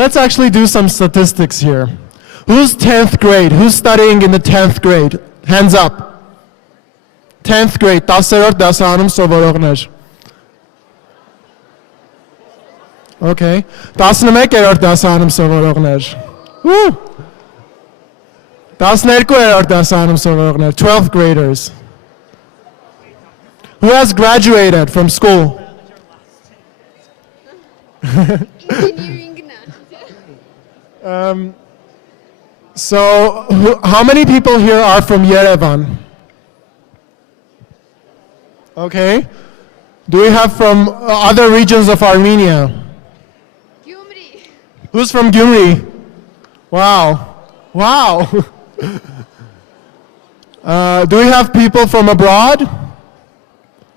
let's actually do some statistics here. Who's 10th grade? Who's studying in the 10th grade? Hands up. 10th grade, 10-րդ դասարանում սովորողներ. Okay. 11-րդ դասարանում սովորողներ. 12-րդ դասարանում սովորողներ. 12th graders. Who has graduated from school? So, how many people here are from Yerevan? Okay. Do we have from other regions of Armenia? Gyumri. Who's from Gyumri? Wow. Wow. Do we have people from abroad?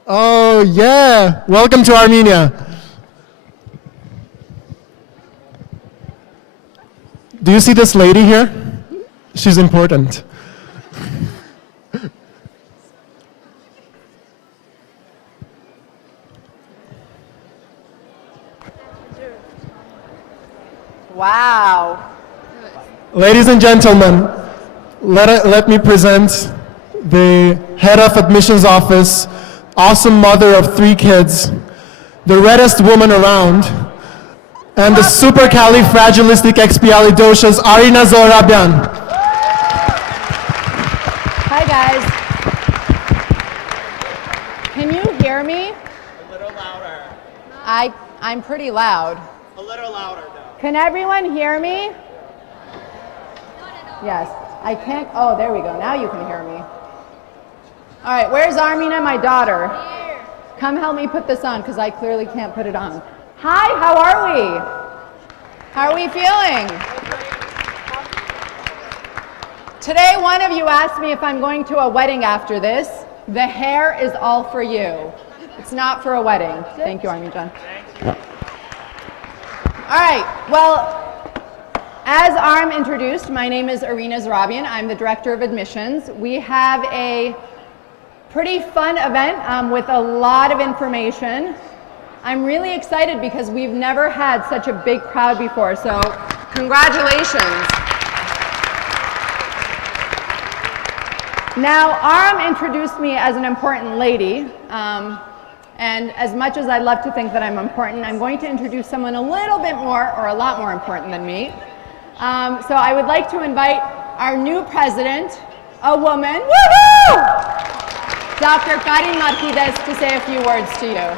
Oh, yeah. Welcome to Armenia. Do you see this lady here? She's important. Wow. Ladies and gentlemen, let me present the head of admissions office, awesome mother of 3 kids, the reddest woman around, and the supercalifragilisticexpialidocious Arina Zorabian. Hi, guys. Can you hear me? A little louder. I'm pretty loud. A little louder, though. Can everyone hear me? Yes. I can't. Oh, there we go. Now you can hear me. All right. Where's Armina, my daughter? Here. Come help me put this on because I clearly can't put it on. Hi, how are we? How are we feeling? Today, one of you asked me if I'm going to a wedding after this. The hair is all for you. It's not for a wedding. Thank you, Armin John. All right, well, as Arm introduced, my name is Arina Zorabian. I'm the Director of Admissions. We have a pretty fun event with a lot of information. I'm really excited because we've never had such a big crowd before, so congratulations. Now, Arm introduced me as an important lady, and as much as I'd love to think that I'm important, I'm going to introduce someone a little bit more, or a lot more important than me. So I would like to invite our new president, a woman, woohoo! Dr. Karin Marquez, to say a few words to you.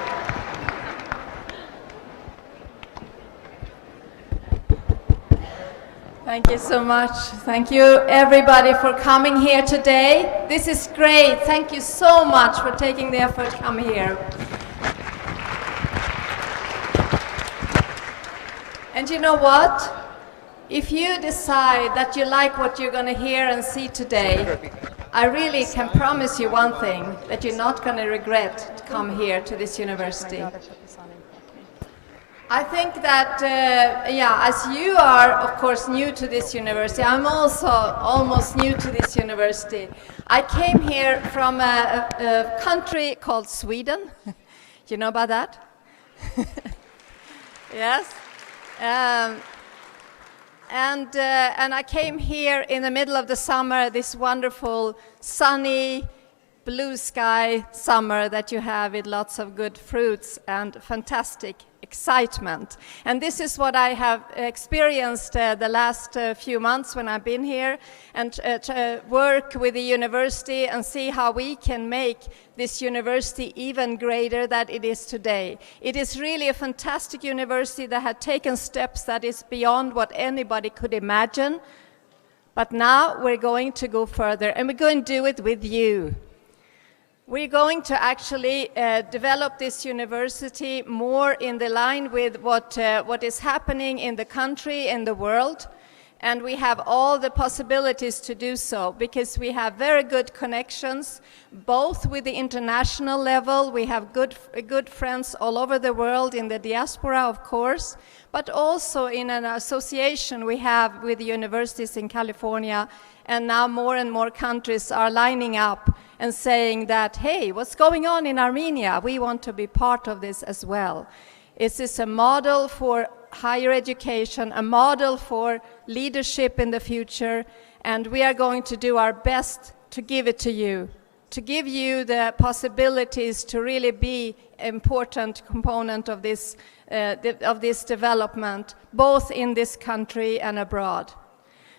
Thank you so much. Thank you everybody for coming here today. This is great. Thank you so much for taking the effort to come here. And you know what? If you decide that you like what you're going to hear and see today, I really can promise you one thing, that you're not going to regret to come here to this university. I think that, as you are, of course, new to this university, I'm also almost new to this university. I came here from a country called Sweden. You know about that? Yes? And I came here in the middle of the summer, this wonderful, sunny, blue sky summer that you have with lots of good fruits and fantastic excitement. And this is what I have experienced the last few months when I've been here, and to work with the university and see how we can make this university even greater than it is today. It is really a fantastic university that had taken steps that is beyond what anybody could imagine. But now we're going to go further, and we're going to do it with you. We're going to actually develop this university more in the line with what is happening in the country, in the world, and we have all the possibilities to do so because we have very good connections, both with the international level. We have good friends all over the world, in the diaspora, of course, but also in an association we have with the universities in California, and now more and more countries are lining up and saying that, hey, what's going on in Armenia? We want to be part of this as well. Is this a model for higher education, a model for leadership in the future? And we are going to do our best to give it to you the possibilities to really be an important component of this development, both in this country and abroad.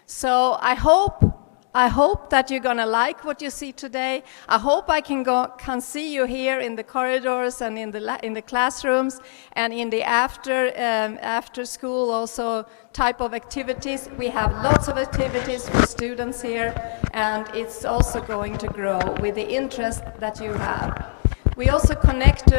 So I hope that you're going to like what you see today. I hope I can see you here in the corridors and in the classrooms and in the after school also type of activities. We have lots of activities for students here, and it's also going to grow with the interest that you have. We also connect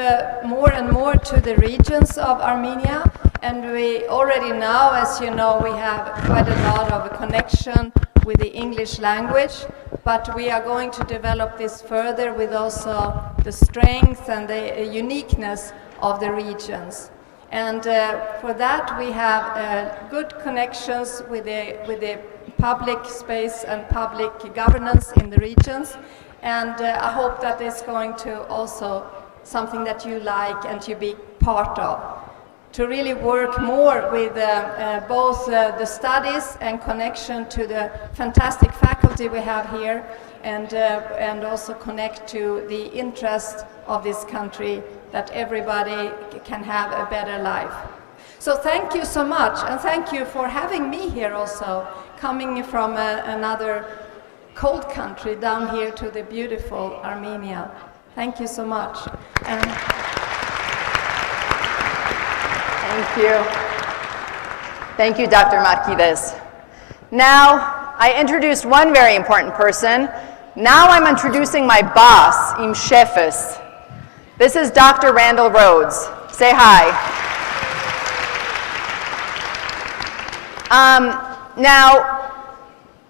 more and more to the regions of Armenia, and we already now, as you know, we have quite a lot of connection with the English language, but we are going to develop this further with also the strength and the uniqueness of the regions. And for that we have good connections with the public space and public governance in the regions, and I hope that is going to also something that you like and to be part of. To really work more with both the studies and connection to the fantastic faculty we have here, and also connect to the interest of this country, that everybody can have a better life. So thank you so much, and thank you for having me here also, coming from another cold country down here to the beautiful Armenia. Thank you so much. Thank you. Thank you, Dr. Marquez. Now, I introduced one very important person. Now I'm introducing my boss, im chefes. This is Dr. Randall Rhodes. Say hi. Now,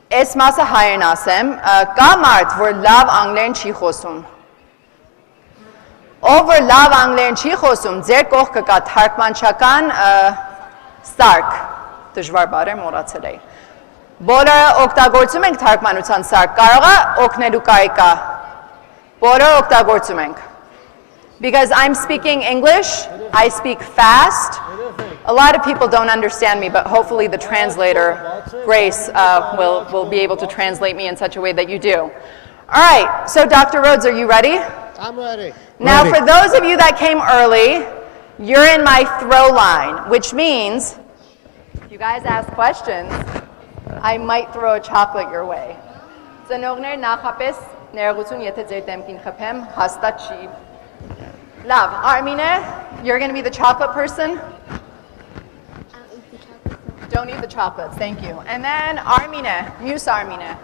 es masa hayen asem, ka mart vor lav anglen chi խոսում. Over լավ անգլերեն չի խոսում, ձեր կողքը կա թարգմանչական սարք, դժվար բառ եմ մոռացել էի։ Բոլորը օգտագործում ենք թարգմանության սարք, կարող է օգնելու կարիք։ Բոլորը օգտագործում ենք. Because I'm speaking English, I speak fast. A lot of people don't understand me, but hopefully the translator, Grace, will be able to translate me in such a way that you do. All right, so Dr. Rhodes, are you ready? I'm ready. Now, Ready. for those of you that came early, you're in my throw line, which means if you guys ask questions, I might throw a chocolate your way. Ծնողներ նախապես ներողություն, եթե ձեր դեմքին խփեմ, հաստատ չի։ Love, Armine, you're going to be the chocolate person? Don't eat the chocolates, thank you. And then Armine, Muse Armine.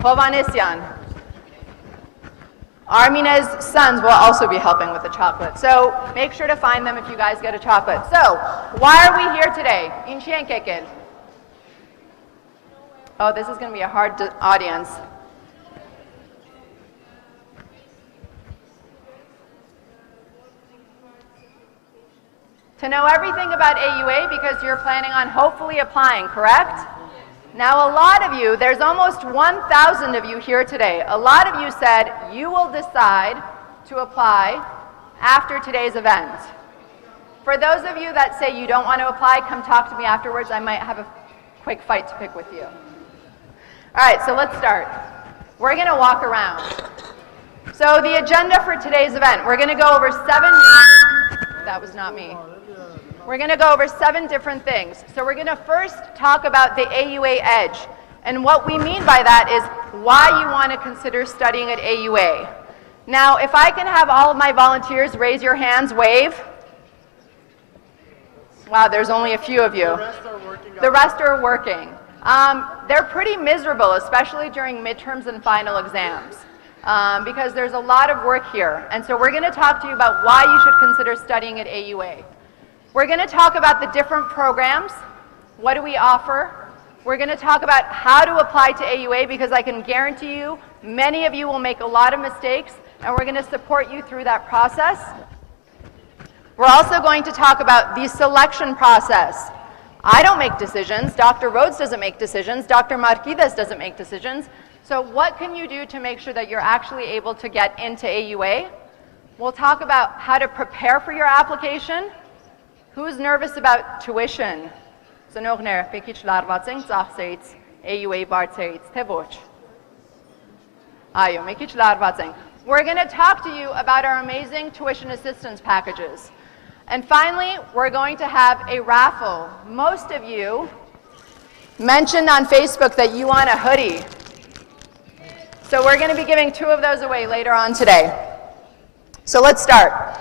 Hovanesyan. Armina's sons will also be helping with the chocolate. So make sure to find them if you guys get a chocolate. So why are we here today? Oh, this is going to be a hard audience. To know everything about AUA because you're planning on hopefully applying, correct? Now, a lot of you, there's almost 1,000 of you here today. A lot of you said you will decide to apply after today's event. For those of you that say you don't want to apply, come talk to me afterwards. I might have a quick fight to pick with you. All right, so let's start. We're going to walk around. So the agenda for today's event, we're going to go over 7, that was not me. We're going to go over 7 different things. So we're going to first talk about the AUA Edge. And what we mean by that is why you want to consider studying at AUA. Now, if I can have all of my volunteers raise your hands, wave. Wow, there's only a few of you. The rest are working. They're pretty miserable, especially during midterms and final exams, because there's a lot of work here. And so we're going to talk to you about why you should consider studying at AUA. We're going to talk about the different programs. What do we offer? We're going to talk about how to apply to AUA, because I can guarantee you many of you will make a lot of mistakes, and we're going to support you through that process. We're also going to talk about the selection process. I don't make decisions. Dr. Rhodes doesn't make decisions. Dr. Marquez doesn't make decisions. So what can you do to make sure that you're actually able to get into AUA? We'll talk about how to prepare for your application. Who's nervous about tuition? Ծնողներ, պեկիչ լարված ենք ծախսերից, AUA բարձերից, թե ոչ? Այո, մի քիչ լարված ենք. We're going to talk to you about our amazing tuition assistance packages. And finally, we're going to have a raffle. Most of you mentioned on Facebook that you want a hoodie. So we're going to be giving 2 of those away later on today. So let's start.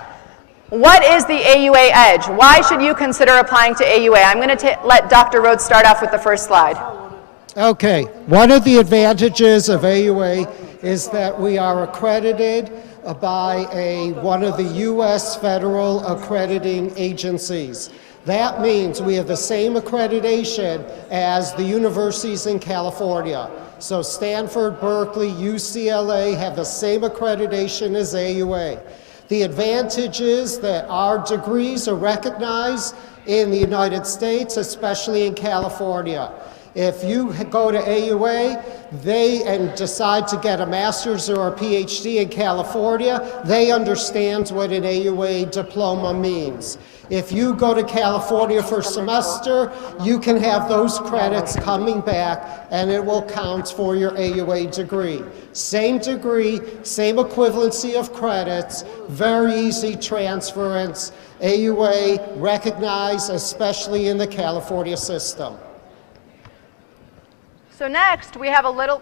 What is the AUA Edge? Why should you consider applying to AUA? I'm going to let Dr. Rhodes start off with the first slide. Okay, one of the advantages of AUA is that we are accredited by one of the U.S. federal accrediting agencies. That means we have the same accreditation as the universities in California. So Stanford, Berkeley, UCLA have the same accreditation as AUA. The advantage is that our degrees are recognized in the United States, especially in California. If you go to AUA and decide to get a master's or a PhD in California, they understand what an AUA diploma means. If you go to California for a semester, you can have those credits coming back and it will count for your AUA degree. Same degree, same equivalency of credits, very easy transference. AUA recognized, especially in the California system. So next, we have a little,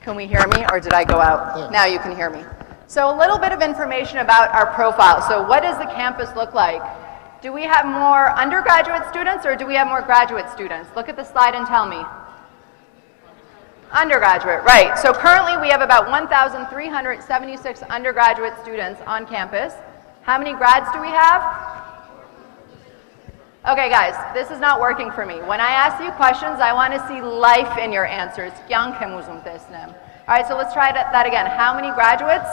can we hear me or did I go out? Yeah. Now you can hear me. So a little bit of information about our profile. So what does the campus look like? Do we have more undergraduate students or do we have more graduate students? Look at the slide and tell me. Undergraduate, right. So currently we have about 1,376 undergraduate students on campus. How many grads do we have? Okay guys, this is not working for me. When I ask you questions, I want to see life in your answers. All right, so let's try that again. How many graduates?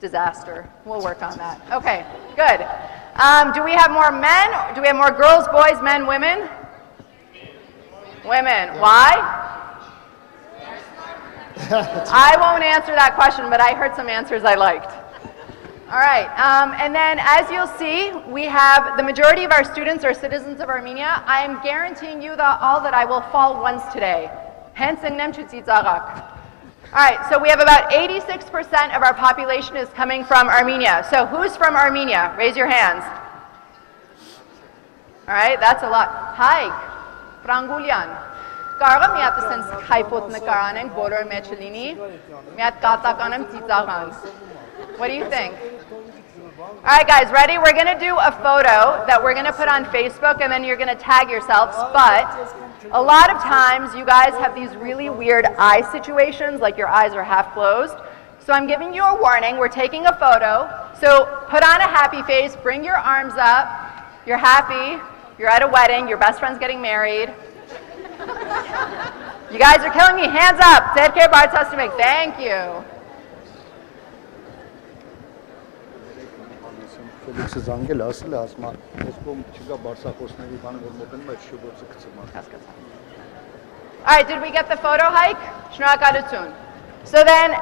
Disaster. We'll work on that. Okay, good. Do we have more men? Do we have more girls, boys, men, women? Women. Why? I won't answer that question, but I heard some answers I liked. All right, and then as you'll see, we have the majority of our students are citizens of Armenia. I am guaranteeing you all that I will fall once today. Hence, all right, so we have about 86% of our population is coming from Armenia. So who's from Armenia? Raise your hands. All right, that's a lot. Hi, Frangulyan. Կարողը մի հատ սենց հայփոտ նկարանենք բոլոր մեջը լինի։ Մի հատ կատակ անեմ ծիծաղան։ What do you think? All right, guys, ready? We're going to do a photo that we're going to put on Facebook, and then you're going to tag yourselves. But a lot of times, you guys have these really weird eye situations, like your eyes are half closed. So I'm giving you a warning. We're taking a photo. So put on a happy face. Bring your arms up. You're happy. You're at a wedding. Your best friend's getting married. You guys are killing me. Hands up. Thank you. All right, did we get the photo hike? So then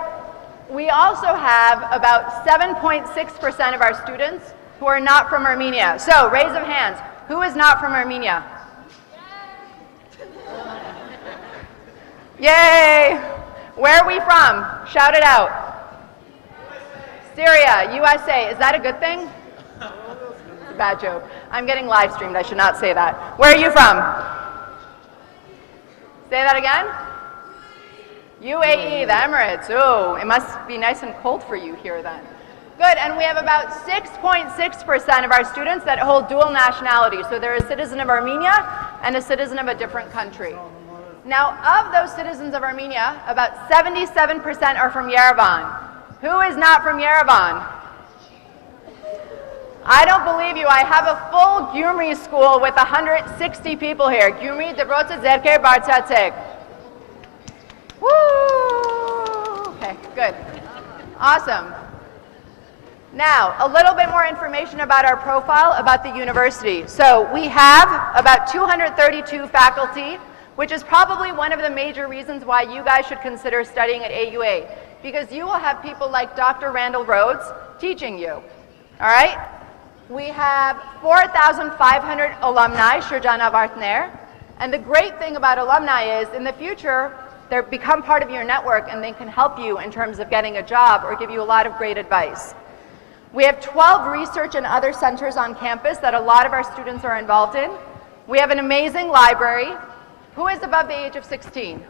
we also have about 7.6% of our students who are not from Armenia. So raise of hands. Who is not from Armenia? Yay! Where are we from? Shout it out. Syria, USA. Is that a good thing? Bad joke. I'm getting live streamed. I should not say that. Where are you from? Say that again. UAE, the Emirates. Oh, it must be nice and cold for you here then. Good, and we have about 6.6% of our students that hold dual nationality. So they're a citizen of Armenia and a citizen of a different country. Now, of those citizens of Armenia, about 77% are from Yerevan. Who is not from Yerevan? I don't believe you. I have a full Gyumri school with 160 people here. Gyumri Debrotsa Zerker Bartatek. Woo! Okay, good. Awesome. Now, a little bit more information about our profile, about the university. So we have about 232 faculty, which is probably one of the major reasons why you guys should consider studying at AUA. because you will have people like Dr. Randall Rhodes teaching you. All right? We have 4,500 alumni, Shurjana Vartner. And the great thing about alumni is, in the future, they become part of your network and they can help you in terms of getting a job or give you a lot of great advice. We have 12 research and other centers on campus that a lot of our students are involved in. We have an amazing library. Who is above the age of 16?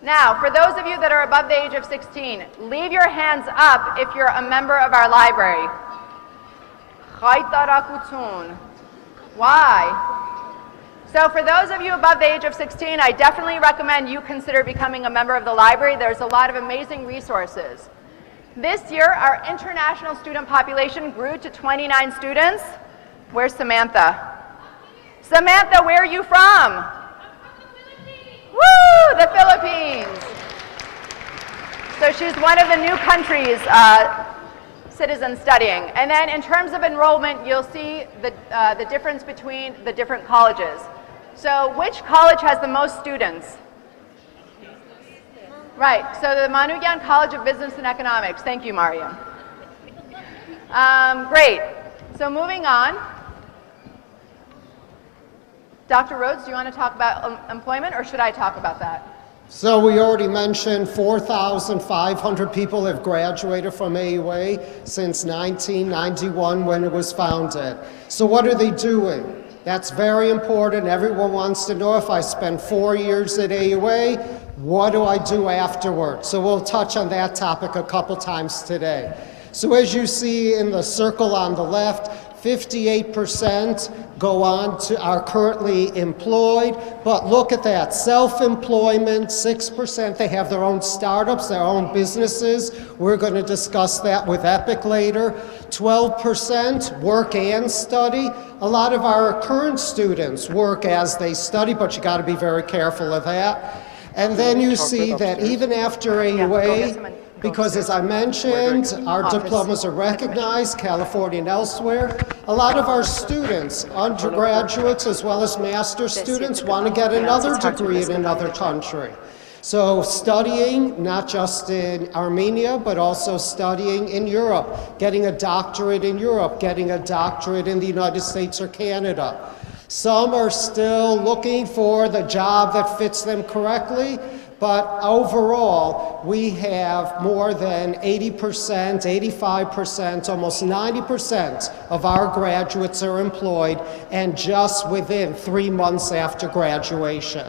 Now, for those of you that are above the age of 16, leave your hands up if you're a member of our library. Why? So for those of you above the age of 16, I definitely recommend you consider becoming a member of the library. There's a lot of amazing resources. This year, our international student population grew to 29 students. Where's Samantha? Samantha, where are you from? Woo, the Philippines. So she's one of the new countries, citizens studying. And then in terms of enrollment, you'll see the difference between the different colleges. So which college has the most students? Right, so the Manugyan College of Business and Economics. Thank you, Mariam. Great, so moving on. Dr. Rhodes, do you want to talk about employment, or should I talk about that? So we already mentioned 4,500 people have graduated from AUA since 1991 when it was founded. So what are they doing? That's very important. Everyone wants to know, if I spend 4 years at AUA, what do I do afterwards? So we'll touch on that topic a couple times today. So as you see in the circle on the left, 58% are currently employed, but look at that, self-employment, 6%, they have their own startups, their own businesses. We're going to discuss that with Epic later. 12% work and study. A lot of our current students work as they study, but you got to be very careful of that. And then you see that even after AUA, because as I mentioned, our diplomas are recognized, California and elsewhere. A lot of our students, undergraduates as well as master's students, want to get another degree in another country. So studying, not just in Armenia, but also studying in Europe, getting a doctorate in Europe, getting a doctorate in the United States or Canada. Some are still looking for the job that fits them correctly. But overall, we have more than 80%, 85%, almost 90% of our graduates are employed, and just within 3 months after graduation.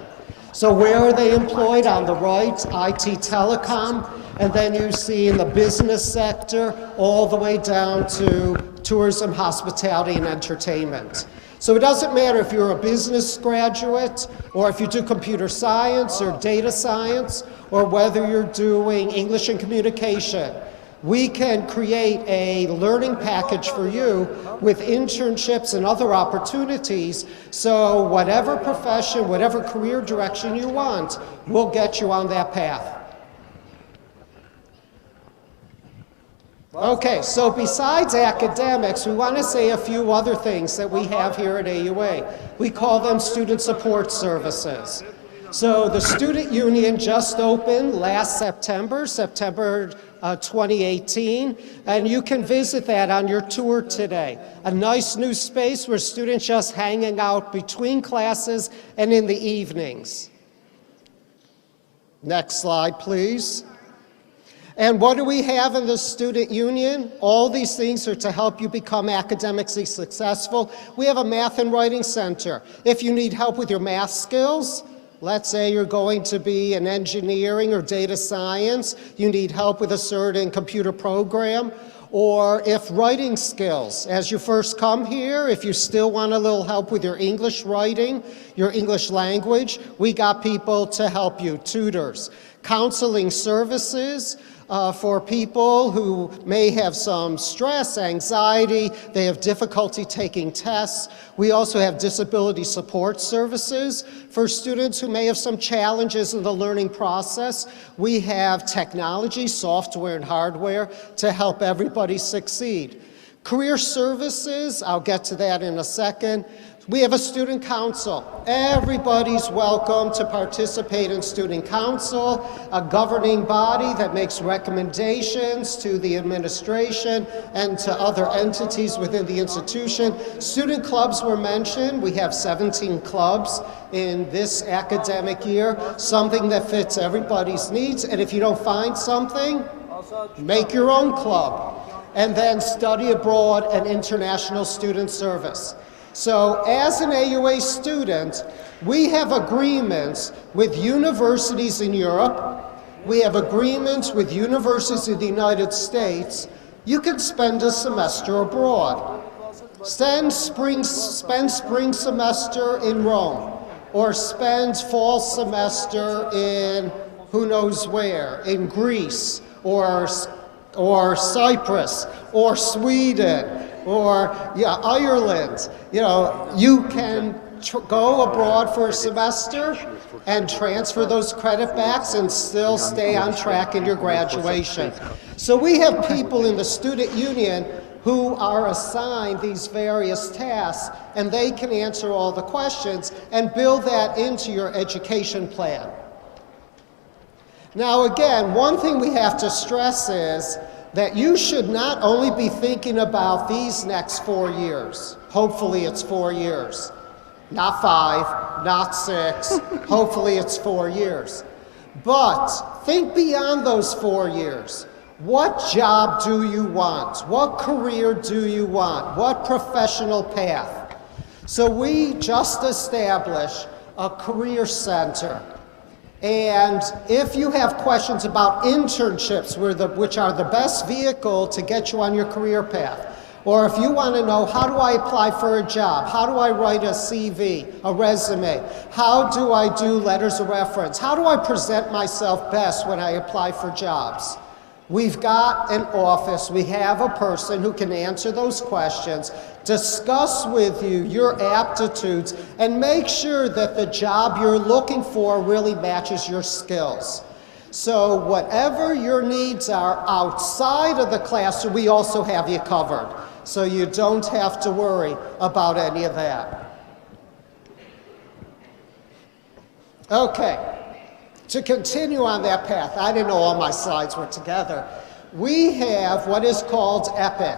So where are they employed? On the right, IT telecom, and then you see in the business sector, all the way down to tourism, hospitality, and entertainment. So it doesn't matter if you're a business graduate, or if you do computer science or data science, or whether you're doing English and communication. We can create a learning package for you with internships and other opportunities, so whatever profession, whatever career direction you want, we'll get you on that path. Okay, so besides academics, we want to say a few other things that we have here at AUA. We call them student support services. So the Student Union just opened last September 2018, and you can visit that on your tour today. A nice new space where students just hanging out between classes and in the evenings. Next slide, please. And what do we have in the Student Union? All these things are to help you become academically successful. We have a math and writing center. If you need help with your math skills, let's say you're going to be in engineering or data science, you need help with a certain computer program, or if writing skills, as you first come here, if you still want a little help with your English writing, your English language, we got people to help you, tutors. Counseling services, for people who may have some stress, anxiety, they have difficulty taking tests. We also have disability support services for students who may have some challenges in the learning process. We have technology, software and hardware to help everybody succeed. Career services, I'll get to that in a second. We have a student council. Everybody's welcome to participate in student council, a governing body that makes recommendations to the administration and to other entities within the institution. Student clubs were mentioned. We have 17 clubs in this academic year, something that fits everybody's needs. And if you don't find something, make your own club. And then study abroad and international student service. So as an AUA student, we have agreements with universities in Europe. We have agreements with universities in the United States. You can spend a semester abroad. Spend spring semester in Rome, or spend fall semester in who knows where, in Greece, or Cyprus, or Sweden, or Ireland. You know, you can go abroad for a semester and transfer those credit backs and still stay on track in your graduation. So we have people in the student union who are assigned these various tasks, and they can answer all the questions and build that into your education plan. Now again, one thing we have to stress is that you should not only be thinking about these next 4 years. Hopefully it's 4 years. Not 5, not 6, hopefully it's 4 years. But think beyond those 4 years. What job do you want? What career do you want? What professional path? So we just established a career center. And if you have questions about internships, which are the best vehicle to get you on your career path, or if you want to know, how do I apply for a job? How do I write a CV, a resume? How do I do letters of reference? How do I present myself best when I apply for jobs? We've got an office, we have a person who can answer those questions, discuss with you your aptitudes, and make sure that the job you're looking for really matches your skills. So whatever your needs are outside of the classroom, we also have you covered. So you don't have to worry about any of that. Okay. To continue on that path, I didn't know all my slides were together. We have what is called EPIC,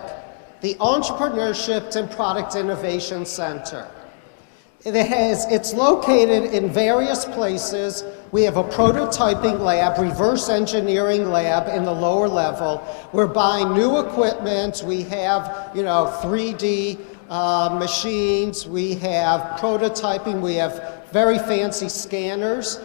the Entrepreneurship and Product Innovation Center. It's located in various places. We have a prototyping lab, reverse engineering lab in the lower level. We're buying new equipment. We have, 3D machines. We have prototyping. We have very fancy scanners.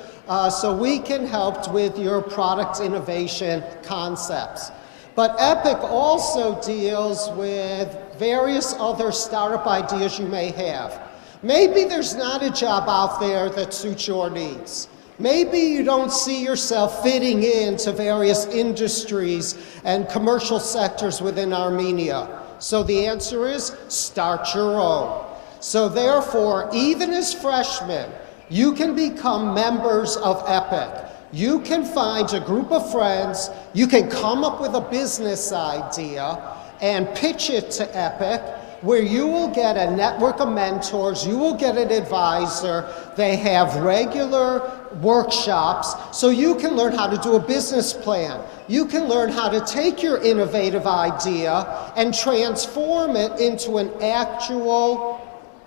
So we can help with your product innovation concepts. But EPIC also deals with various other startup ideas you may have. Maybe there's not a job out there that suits your needs. Maybe you don't see yourself fitting into various industries and commercial sectors within Armenia. So the answer is start your own. So therefore, even as freshmen, you can become members of EPIC. You can find a group of friends, you can come up with a business idea and pitch it to EPIC, where you will get a network of mentors, you will get an advisor, they have regular workshops, so you can learn how to do a business plan. You can learn how to take your innovative idea and transform it into an actual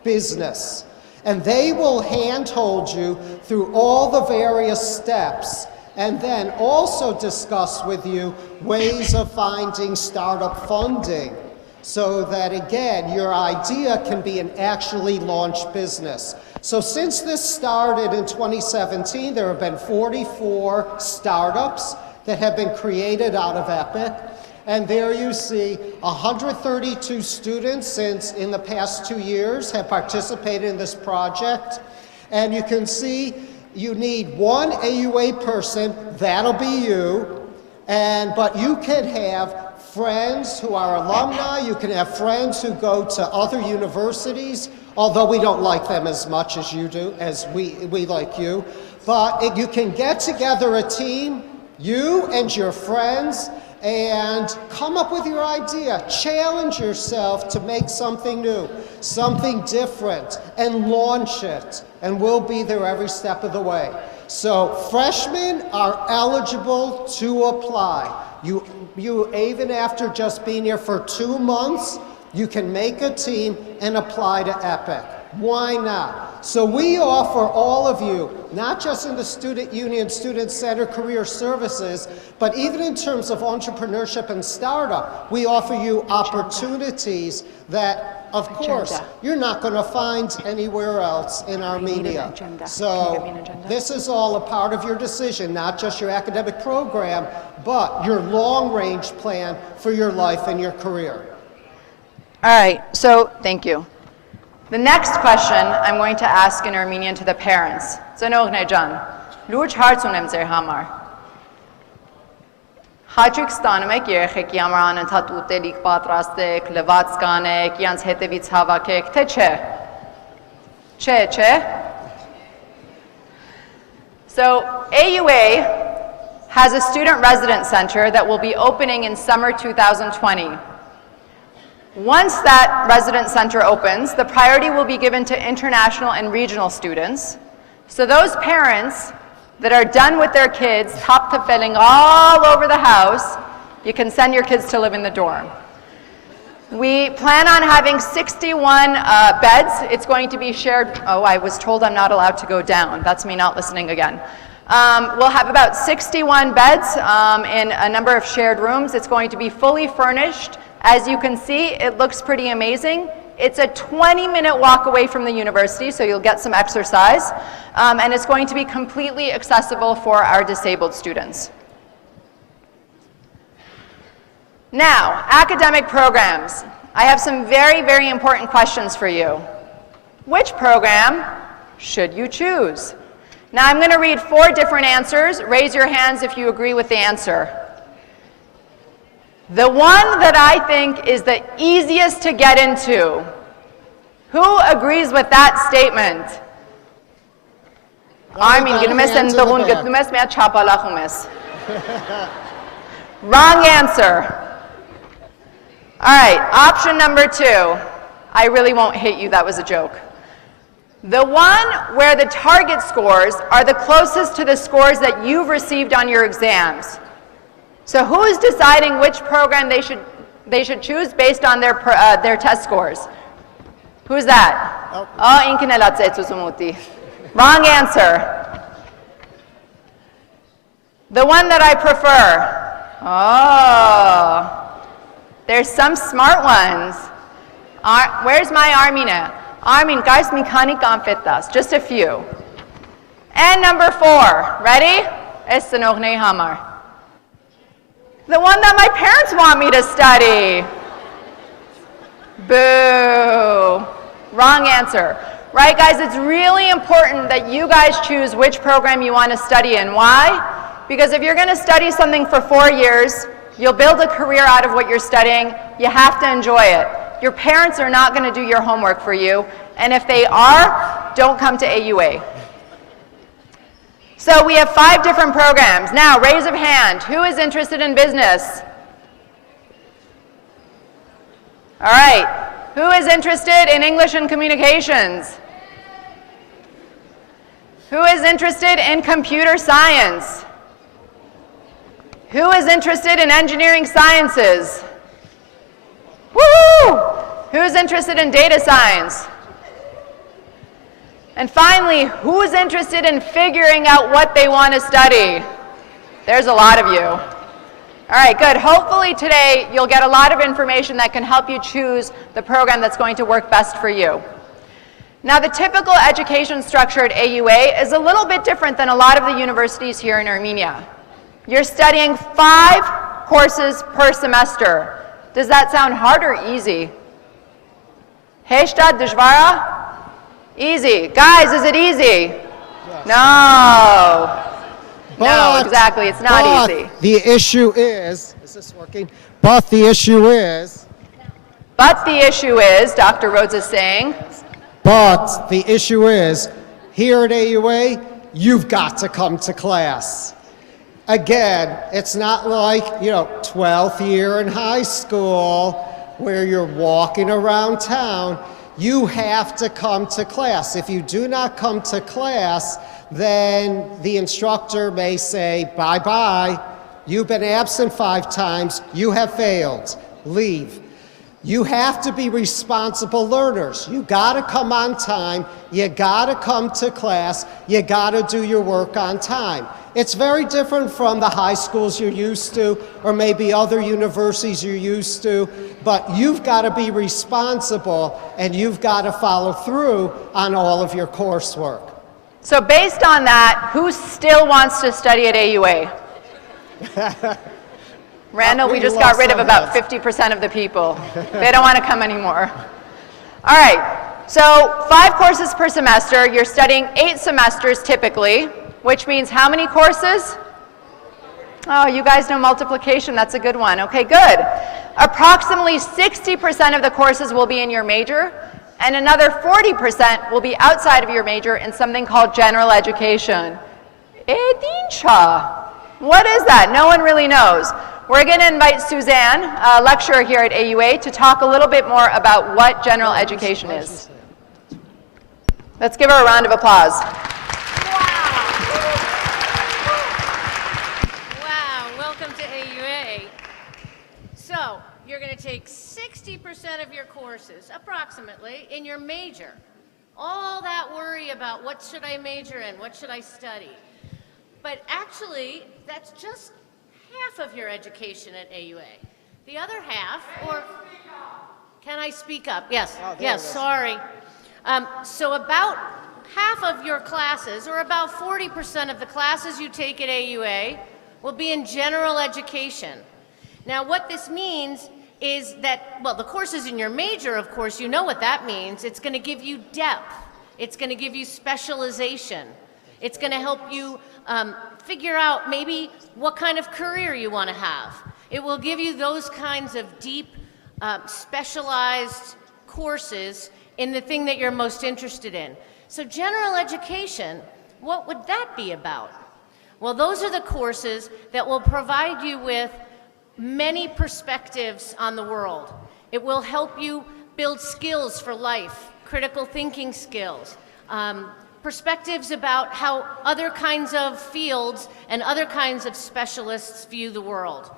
business. And they will handhold you through all the various steps, and then also discuss with you ways of finding startup funding, so that again, your idea can be an actually launched business. So since this started in 2017, there have been 44 startups that have been created out of EPIC. And there you see 132 students in the past 2 years have participated in this project. And you can see you need one AUA person, that'll be you. But you can have friends who are alumni, you can have friends who go to other universities, although we don't like them as much as you do, as we like you. But you can get together a team, you and your friends, and come up with your idea. Challenge yourself to make something new, something different, and launch it. And we'll be there every step of the way. So freshmen are eligible to apply. You even after just being here for 2 months, you can make a team and apply to EPIC. Why not? So we offer all of you, not just in the Student Union, Student Center, Career Services, but even in terms of entrepreneurship and startup, we offer you opportunities that, of course, you're not going to find anywhere else in Armenia. So this is all a part of your decision, not just your academic program, but your long-range plan for your life and your career. All right, so thank you. The next question I'm going to ask in Armenian to the parents. Ծնողներ ջան, լուրջ հարց ունեմ ձեր համար։ Հաճույք ստանում եք երեխեքի համար անընդհատ ուտելիք պատրաստեք, լվացք կանեք, իրանց հետևից հավաքեք, թե չէ։ Չէ։ So AUA has a student residence center that will be opening in summer 2020. Once that residence center opens, the priority will be given to international and regional students. So those parents that are done with their kids, top to filling all over the house, you can send your kids to live in the dorm. We plan on having 61 beds. It's going to be shared. Oh, I was told I'm not allowed to go down. That's me not listening again. We'll have about 61 beds in a number of shared rooms. It's going to be fully furnished. As you can see, it looks pretty amazing. It's a 20-minute walk away from the university, so you'll get some exercise. And it's going to be completely accessible for our disabled students. Now, academic programs. I have some very, very important questions for you. Which program should you choose? Now, I'm going to read 4 different answers. Raise your hands if you agree with the answer. The one that I think is the easiest to get into. Who agrees with that statement? Wrong answer. All right, option number 2. I really won't hit you, that was a joke. The one where the target scores are the closest to the scores that you've received on your exams. So who is deciding which program they should choose based on their test scores? Who's that? Wrong answer. The one that I prefer. Oh, there's some smart ones. Where's my Armina? Armin, guys, mechanic amfetas. Just a few. And number 4. Ready? Estenogne Hamar. The one that my parents want me to study. Boo. Wrong answer. Right, guys, it's really important that you guys choose which program you want to study in. Why? Because if you're going to study something for 4 years, you'll build a career out of what you're studying. You have to enjoy it. Your parents are not going to do your homework for you. And if they are, don't come to AUA. So we have 5 different programs. Now, raise of hand. Who is interested in business? All right. Who is interested in English and communications? Who is interested in computer science? Who is interested in engineering sciences? Woo! Who is interested in data science? And finally, who is interested in figuring out what they want to study? There's a lot of you. All right, good. Hopefully today you'll get a lot of information that can help you choose the program that's going to work best for you. Now, the typical education structure at AUA is a little bit different than a lot of the universities here in Armenia. You're studying 5 courses per semester. Does that sound hard or easy? Heshta dishvara? Easy. Guys, is it easy? Yes. No. No, exactly. It's not easy. The issue is this working? But the issue is, Dr. Rhodes is saying, but the issue is, here at AUA, you've got to come to class. Again, it's not like, 12th year in high school where you're walking around town. You have to come to class. If you do not come to class, then the instructor may say, bye-bye, you've been absent 5 times, you have failed, leave. You have to be responsible learners. You gotta come on time, you gotta come to class, you gotta do your work on time. It's very different from the high schools you're used to, or maybe other universities you're used to, but you've gotta be responsible and you've gotta follow through on all of your coursework. So based on that, who still wants to study at AUA? Randall, we just got rid of about 50% of the people. They don't want to come anymore. All right, so 5 courses per semester. You're studying 8 semesters typically, which means how many courses? Oh, you guys know multiplication. That's a good one. Okay, good. Approximately 60% of the courses will be in your major, and another 40% will be outside of your major in something called general education. Edincha. What is that? No one really knows. We're going to invite Suzanne, a lecturer here at AUA, to talk a little bit more about what general education is. Let's give her a round of applause. Wow, welcome to AUA. So, you're going to take 60% of your courses, approximately, in your major. All that worry about what should I major in, what should I study. But actually, that's just half of your education at AUA. The other half, or can I speak up? Yes, yes, sorry. So about half of your classes, or about 40% of the classes you take at AUA, will be in general education. Now what this means is that, well, the courses in your major, of course, you know what that means. It's going to give you depth. It's going to give you specialization. It's going to help you figure out maybe what kind of career you want to have. It will give you those kinds of deep, specialized courses in the thing that you're most interested in. So general education, what would that be about? Well, those are the courses that will provide you with many perspectives on the world. It will help you build skills for life, critical thinking skills, perspectives about how other kinds of fields and other kinds of specialists view the world.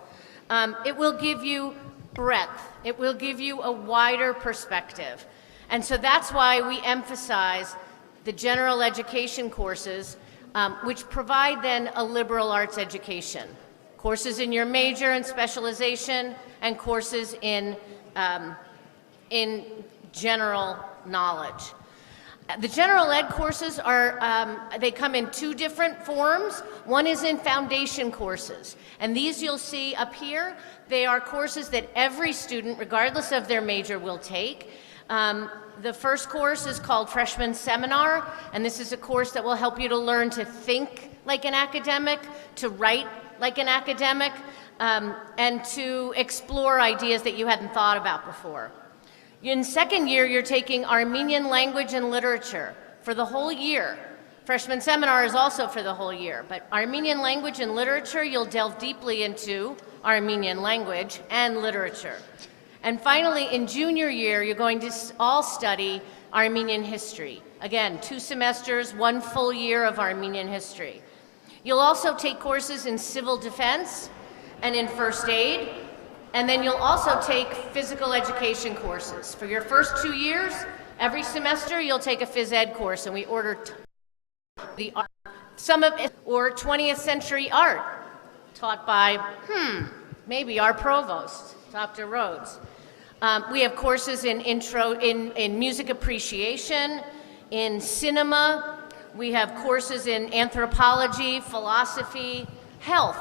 It will give you breadth. It will give you a wider perspective. And so that's why we emphasize the general education courses, which provide then a liberal arts education. Courses in your major and specialization, and courses in general knowledge. The general ed courses are, they come in 2 different forms. One is in foundation courses, and these you'll see up here. They are courses that every student, regardless of their major, will take. The first course is called Freshman Seminar, and this is a course that will help you to learn to think like an academic, to write like an academic, and to explore ideas that you hadn't thought about before. In second year, you're taking Armenian language and literature for the whole year. Freshman Seminar is also for the whole year, but Armenian language and literature, you'll delve deeply into Armenian language and literature. And finally, in junior year, you're going to all study Armenian history. Again, 2 semesters, 1 full year of Armenian history. You'll also take courses in civil defense and in first aid, and then you'll also take physical education courses. For your first 2 years, every semester you'll take a phys ed course, and we order the art, some of it, or 20th century art, taught by, maybe our provost, Dr. Rhodes. We have courses in music appreciation, in cinema. We have courses in anthropology, philosophy, health,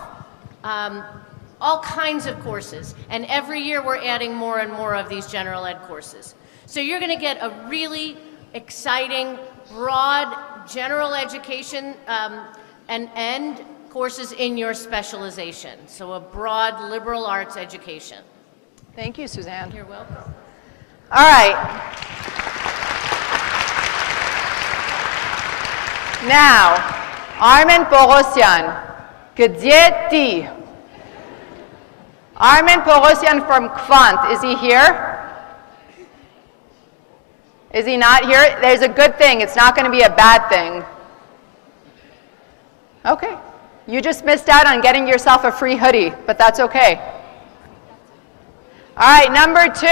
all kinds of courses. And every year we're adding more and more of these general ed courses. So you're going to get a really exciting, broad general education and courses in your specialization. So a broad liberal arts education. Thank you, Suzanne. You're welcome. All right. Now, Armen Borosyan. Gdzie? Armin Porosian from Kvant, is he here? Is he not here? There's a good thing. It's not going to be a bad thing. Okay. You just missed out on getting yourself a free hoodie, but that's okay. All right, number 2.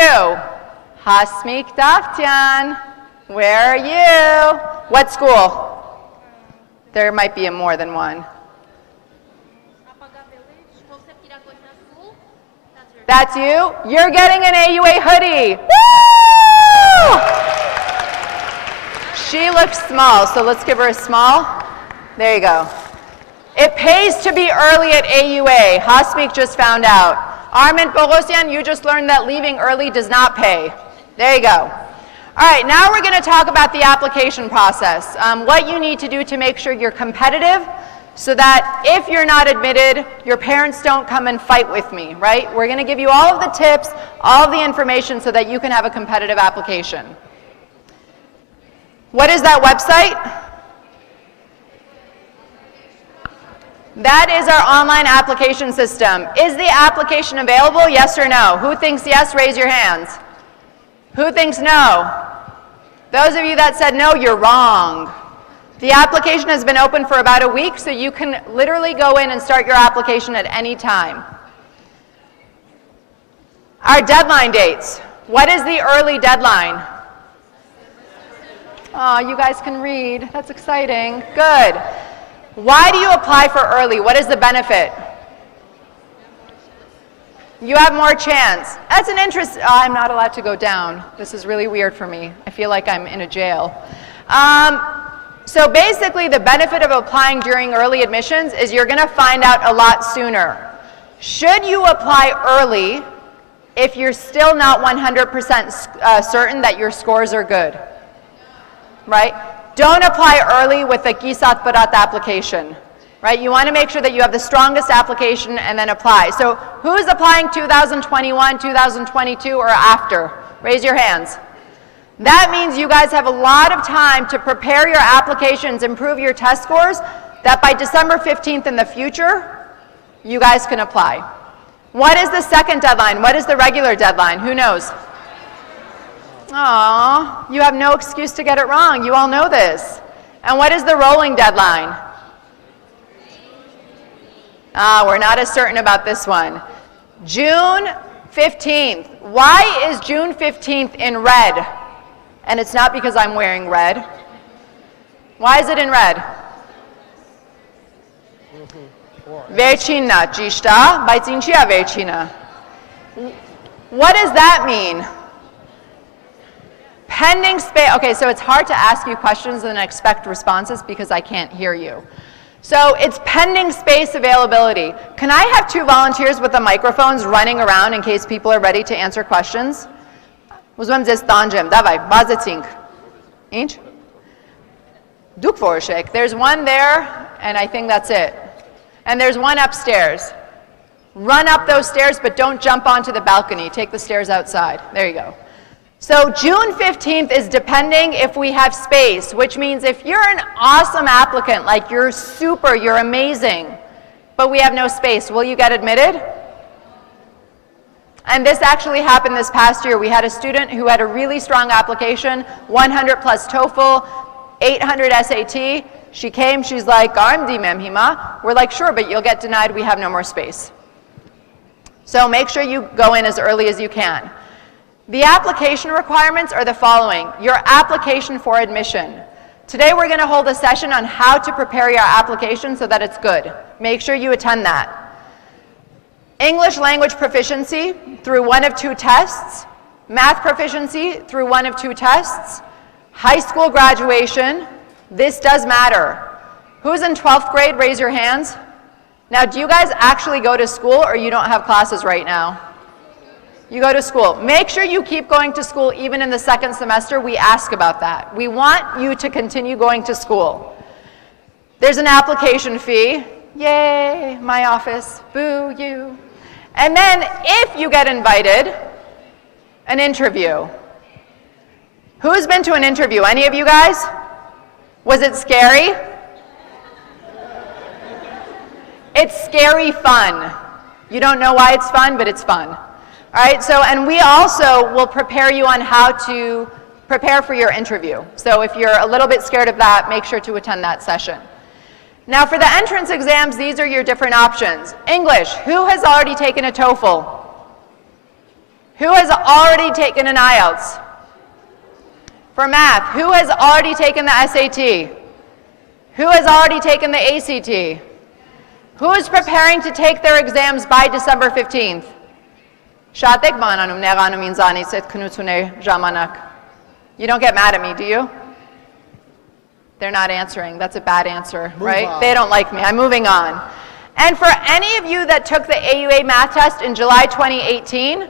Hasmik Daftian. Where are you? What school? There might be more than one. That's you? You're getting an AUA hoodie. Woo! She looks small, so let's give her a small. There you go. It pays to be early at AUA. Hasmik just found out. Armin Bogosian, you just learned that leaving early does not pay. There you go. All right, now we're going to talk about the application process. What you need to do to make sure you're competitive so that if you're not admitted, your parents don't come and fight with me, right? We're going to give you all of the tips, all of the information so that you can have a competitive application. What is that website? That is our online application system. Is the application available? Yes or no? Who thinks yes, raise your hands. Who thinks no? Those of you that said no, you're wrong. The application has been open for about a week, so you can literally go in and start your application at any time. Our deadline dates. What is the early deadline? Oh, you guys can read. That's exciting. Good. Why do you apply for early? What is the benefit? You have more chance. That's an interest. Oh, I'm not allowed to go down. This is really weird for me. I feel like I'm in a jail. So basically, the benefit of applying during early admissions is you're going to find out a lot sooner. Should you apply early if you're still not 100% certain that your scores are good? Right? Don't apply early with a Gisat Barat application, right? You want to make sure that you have the strongest application and then apply. So who's applying 2021, 2022, or after? Raise your hands. That means you guys have a lot of time to prepare your applications, improve your test scores, that by December 15th in the future, you guys can apply. What is the second deadline? What is the regular deadline? Who knows? Aw, you have no excuse to get it wrong. You all know this. And what is the rolling deadline? We're not as certain about this one. June 15th. Why is June 15th in red? And it's not because I'm wearing red. Why is it in red? Vecina, Jishta, Baitinchia Vecina. What does that mean? Pending space. Okay, so it's hard to ask you questions and expect responses because I can't hear you. So it's pending space availability. Can I have 2 volunteers with the microphones running around in case people are ready to answer questions? Uzmem ze stanjem. Давай, bazecink. Inch? Duk vorshek. There's one there, and I think that's it. And there's one upstairs. Run up those stairs, but don't jump onto the balcony. Take the stairs outside. There you go. So June 15th is depending if we have space, which means if you're an awesome applicant, like you're super, you're amazing, but we have no space, will you get admitted? And this actually happened this past year. We had a student who had a really strong application, 100 plus TOEFL, 800 SAT. She came, she's like, "Armdi memhima." We're like, "Sure, but you'll get denied, we have no more space." So make sure you go in as early as you can. The application requirements are the following. Your application for admission. Today we're going to hold a session on how to prepare your application so that it's good. Make sure you attend that. English language proficiency through 1 of 2 tests. Math proficiency through 1 of 2 tests. High school graduation. This does matter. Who's in 12th grade? Raise your hands. Now, do you guys actually go to school or you don't have classes right now? You go to school. Make sure you keep going to school even in the 2nd semester. We ask about that. We want you to continue going to school. There's an application fee. Yay, my office. Boo, you. And then if you get invited, an interview. Who's been to an interview? Any of you guys? Was it scary? It's scary fun. You don't know why it's fun, but it's fun. All right, so, and we also will prepare you on how to prepare for your interview. So if you're a little bit scared of that, make sure to attend that session. Now for the entrance exams, these are your different options. English, who has already taken a TOEFL? Who has already taken an IELTS? For math, who has already taken the SAT? Who has already taken the ACT? Who is preparing to take their exams by December 15th? You don't get mad at me, do you? They're not answering. That's a bad answer, right? They don't like me. I'm moving on. And for any of you that took the AUA math test in July 2018,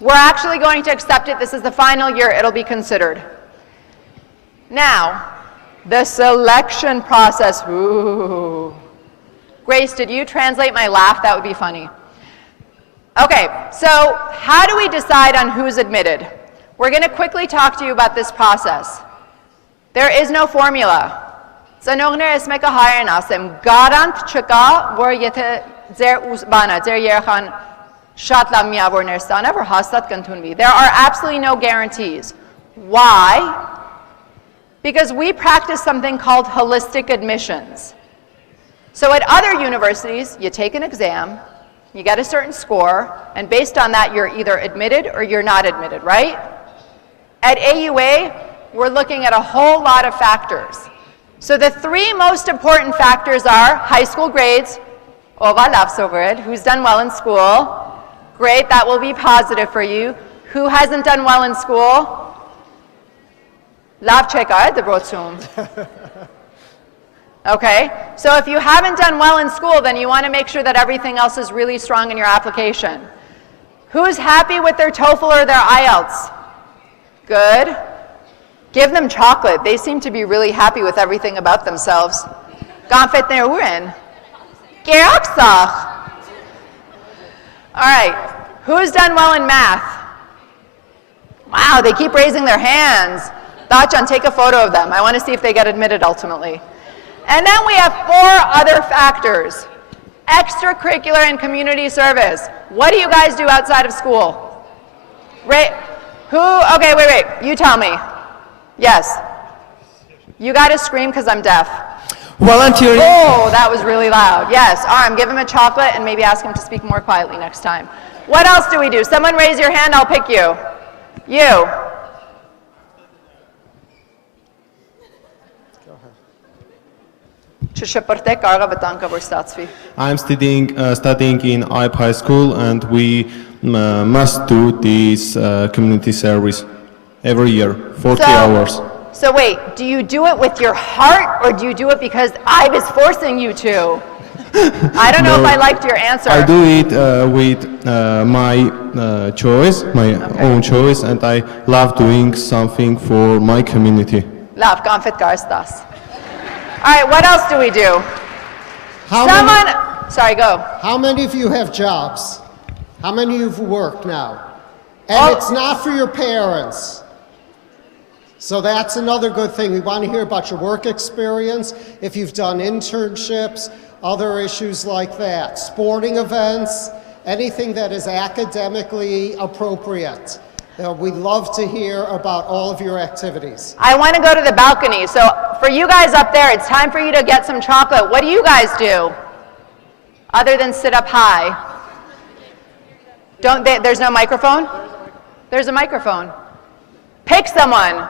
we're actually going to accept it. This is the final year it'll be considered. Now, the selection process. Ooh. Grace, did you translate my laugh? That would be funny. Okay, so how do we decide on who's admitted? We're going to quickly talk to you about this process. There is no formula. Ծնողները ես մեկը հայերեն ասեմ, գարանտ չկա, որ եթե ձեր երեխան շատ լավ միավորներ ստանա, որ հաստատ կընդունվի. There are absolutely no guarantees. Why? Because we practice something called holistic admissions. So at other universities, you take an exam, you get a certain score, and based on that, you're either admitted or you're not admitted, right? At AUA, we're looking at a whole lot of factors. So the three most important factors are high school grades, who's done well in school, great, that will be positive for you. Who hasn't done well in school? Okay, so if you haven't done well in school, then you want to make sure that everything else is really strong in your application. Who's happy with their TOEFL or their IELTS? Good. Give them chocolate. They seem to be really happy with everything about themselves. All right, who's done well in math? Wow, they keep raising their hands. Dachan, take a photo of them. I want to see if they get admitted ultimately. And then we have four other factors. Extracurricular and community service. What do you guys do outside of school? Okay, wait, you tell me. Yes. You got to scream because I'm deaf. Volunteering. Oh, that was really loud. Yes, Arm, give him a chocolate and maybe ask him to speak more quietly next time. What else do we do? Someone raise your hand, I'll pick you. You. I'm studying in IPE High School, and we must do this community service every year, 40 hours. So wait, do you do it with your heart, or do you do it because I was forcing you to? I don't know if I liked your answer. I do it with my choice, my own choice, and I love doing something for my community. Love, confit garstas. All right, what else do we do? Sorry, go. How many of you have jobs? How many of you have worked now? And it's not for your parents. So that's another good thing. We want to hear about your work experience, if you've done internships, other issues like that, sporting events, anything that is academically appropriate. We'd love to hear about all of your activities. I want to go to the balcony. So for you guys up there, it's time for you to get some chocolate. What do you guys do other than sit up high? There's no microphone? There's a microphone. Pick someone.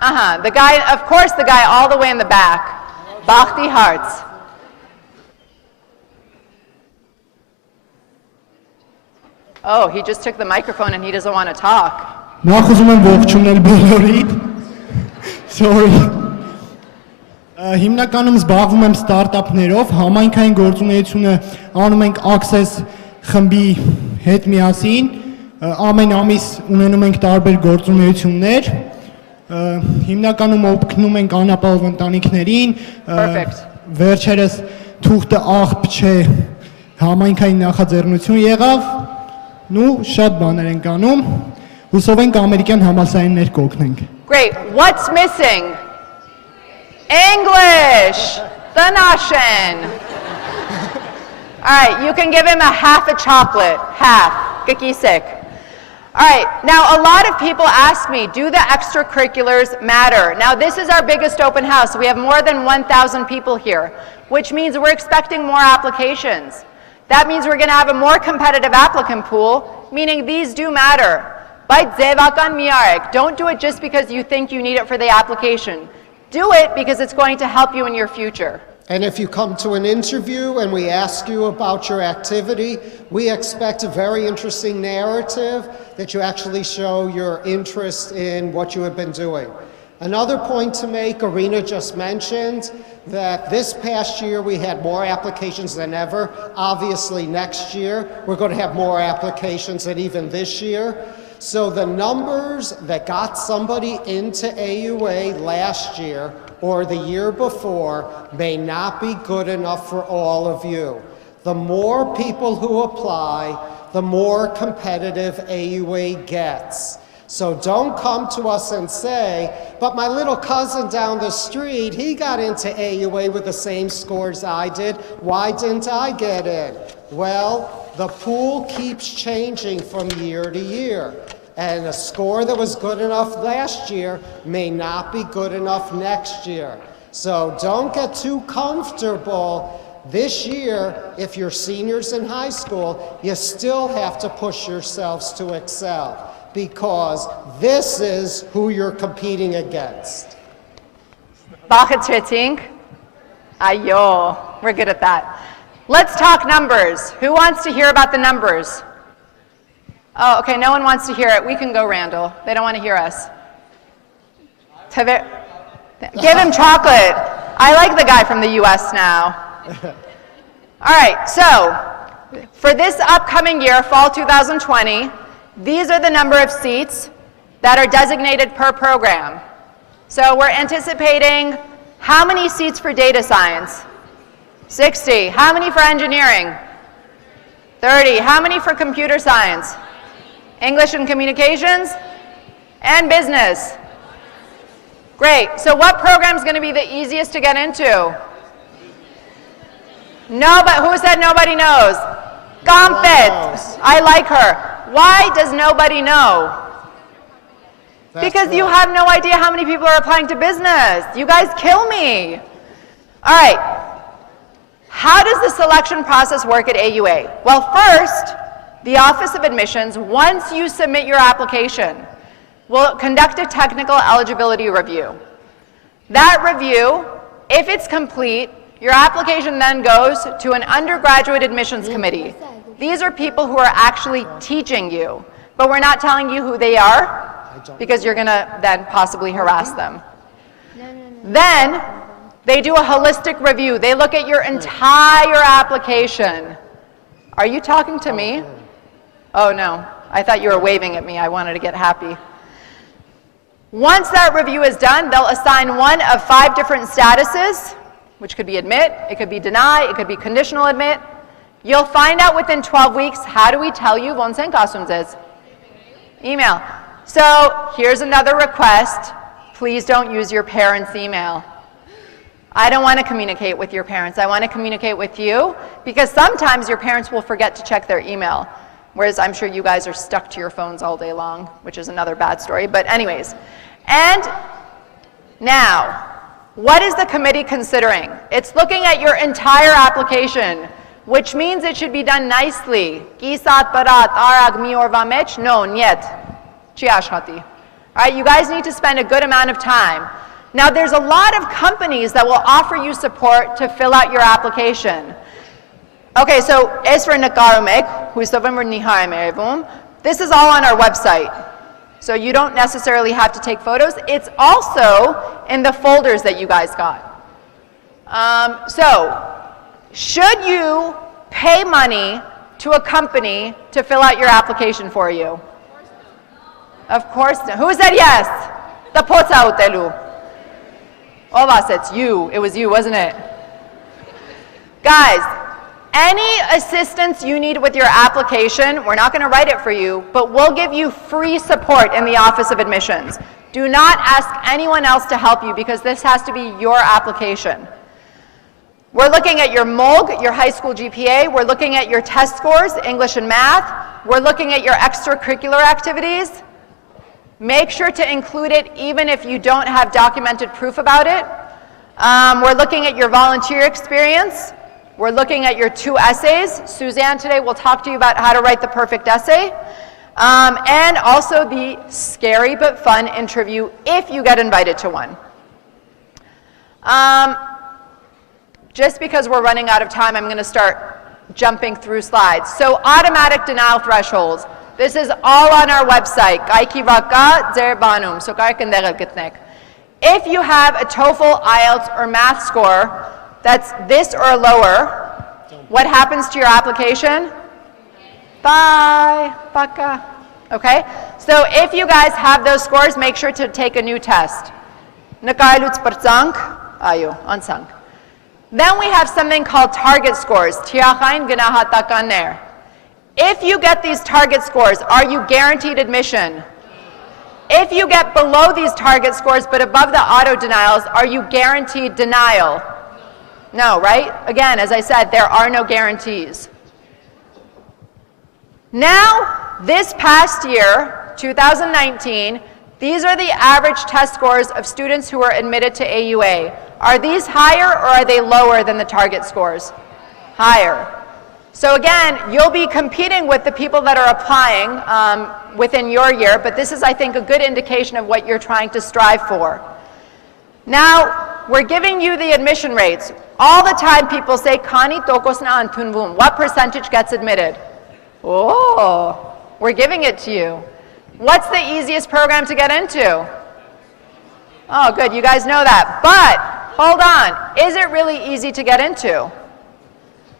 The guy, of course, the guy all the way in the back. Bhakti Hearts. Oh, he just took the microphone and he doesn't want to talk. Sorry. Հիմնականում զբաղվում եմ ստարտափներով, համայնքային գործունեությունը անում ենք Access խմբի հետ միասին, ամեն ամիս ունենում ենք տարբեր գործունեություններ, հիմնականում օգնում ենք անապահով ընտանիքներին, վերջերս թուղթը աղբ չէ համայնքային նախաձեռնություն եղավ, նու շատ բաներ ենք անում, հուսով ենք ամերիկյան համալսարաններ կօգնենք։ Great. What's missing? English. The Nashen. All right, you can give him a half a chocolate, half, kikisik. All right, now a lot of people ask me, do the extracurriculars matter? Now this is our biggest open house. We have more than 1,000 people here, which means we're expecting more applications. That means we're going to have a more competitive applicant pool, meaning these do matter. Don't do it just because you think you need it for the application. Do it because it's going to help you in your future. And if you come to an interview and we ask you about your activity, we expect a very interesting narrative that you actually show your interest in what you have been doing. Another point to make, Arena just mentioned that this past year we had more applications than ever. Obviously next year we're going to have more applications than even this year. So the numbers that got somebody into AUA last year or the year before may not be good enough for all of you. The more people who apply, the more competitive AUA gets. So don't come to us and say, but my little cousin down the street, he got into AUA with the same scores I did. Why didn't I get in? Well, the pool keeps changing from year to year. And a score that was good enough last year may not be good enough next year. So don't get too comfortable. This year, if you're seniors in high school, you still have to push yourselves to excel because this is who you're competing against. Ayo, we're good at that. Let's talk numbers. Who wants to hear about the numbers? Oh, okay, no one wants to hear it. We can go, Randall. They don't want to hear us. Give him chocolate. I like the guy from the US now. All right, so for this upcoming year, fall 2020, these are the number of seats that are designated per program. So we're anticipating how many seats for data science? 60. How many for engineering? 30. How many for computer science? English and communications, and business. Great, so what program is going to be the easiest to get into? No, but who said nobody knows? Compet. I like her. Why does nobody know? Because you have no idea how many people are applying to business. You guys kill me. All right, how does the selection process work at AUA? Well, first, the Office of Admissions, once you submit your application, will conduct a technical eligibility review. That review, if it's complete, your application then goes to an undergraduate admissions committee. These are people who are actually teaching you, but we're not telling you who they are because you're going to then possibly harass them. Then they do a holistic review. They look at your entire application. Are you talking to me? Oh no, I thought you were waving at me. I wanted to get happy. Once that review is done, they'll assign one of 5 different statuses, which could be admit, it could be deny, it could be conditional admit. You'll find out within 12 weeks, how do we tell you von Senkasums is? Email. So here's another request. Please don't use your parents' email. I don't want to communicate with your parents. I want to communicate with you because sometimes your parents will forget to check their email. Whereas I'm sure you guys are stuck to your phones all day long, which is another bad story, but anyways. And now, what is the committee considering? It's looking at your entire application, which means it should be done nicely. Kisat barat arag mior vamech? No, niet. Chiashhati. All right, you guys need to spend a good amount of time. Now, there's a lot of companies that will offer you support to fill out your application. Okay, so as for Nakarumek, this is all on our website. So you don't necessarily have to take photos. It's also in the folders that you guys got. So, should you pay money to a company to fill out your application for you? Of course not. Who said yes? The Potsautelu. Ovas, it's you. It was you, wasn't it? Guys, any assistance you need with your application, we're not going to write it for you, but we'll give you free support in the Office of Admissions. Do not ask anyone else to help you because this has to be your application. We're looking at your MOLG, your high school GPA. We're looking at your test scores, English and math. We're looking at your extracurricular activities. Make sure to include it even if you don't have documented proof about it. We're looking at your volunteer experience. We're looking at your 2 essays. Suzanne today will talk to you about how to write the perfect essay. And also the scary but fun interview if you get invited to one. Just because we're running out of time, I'm going to start jumping through slides. So automatic denial thresholds. This is all on our website. If you have a TOEFL, IELTS, or math score that's this or lower, what happens to your application? Bye, baka. Okay? So if you guys have those scores, make sure to take a new test. Then we have something called target scores. If you get these target scores, are you guaranteed admission? If you get below these target scores but above the auto denials, are you guaranteed denial? No, right? Again, as I said, there are no guarantees. Now, this past year, 2019, these are the average test scores of students who are admitted to AUA. Are these higher or are they lower than the target scores? Higher. So again, you'll be competing with the people that are applying within your year, but this is, I think, a good indication of what you're trying to strive for. Now, we're giving you the admission rates. All the time people say, Kani tokosna antunvum. What percentage gets admitted? Oh, we're giving it to you. What's the easiest program to get into? Oh, good, you guys know that. But, hold on, is it really easy to get into?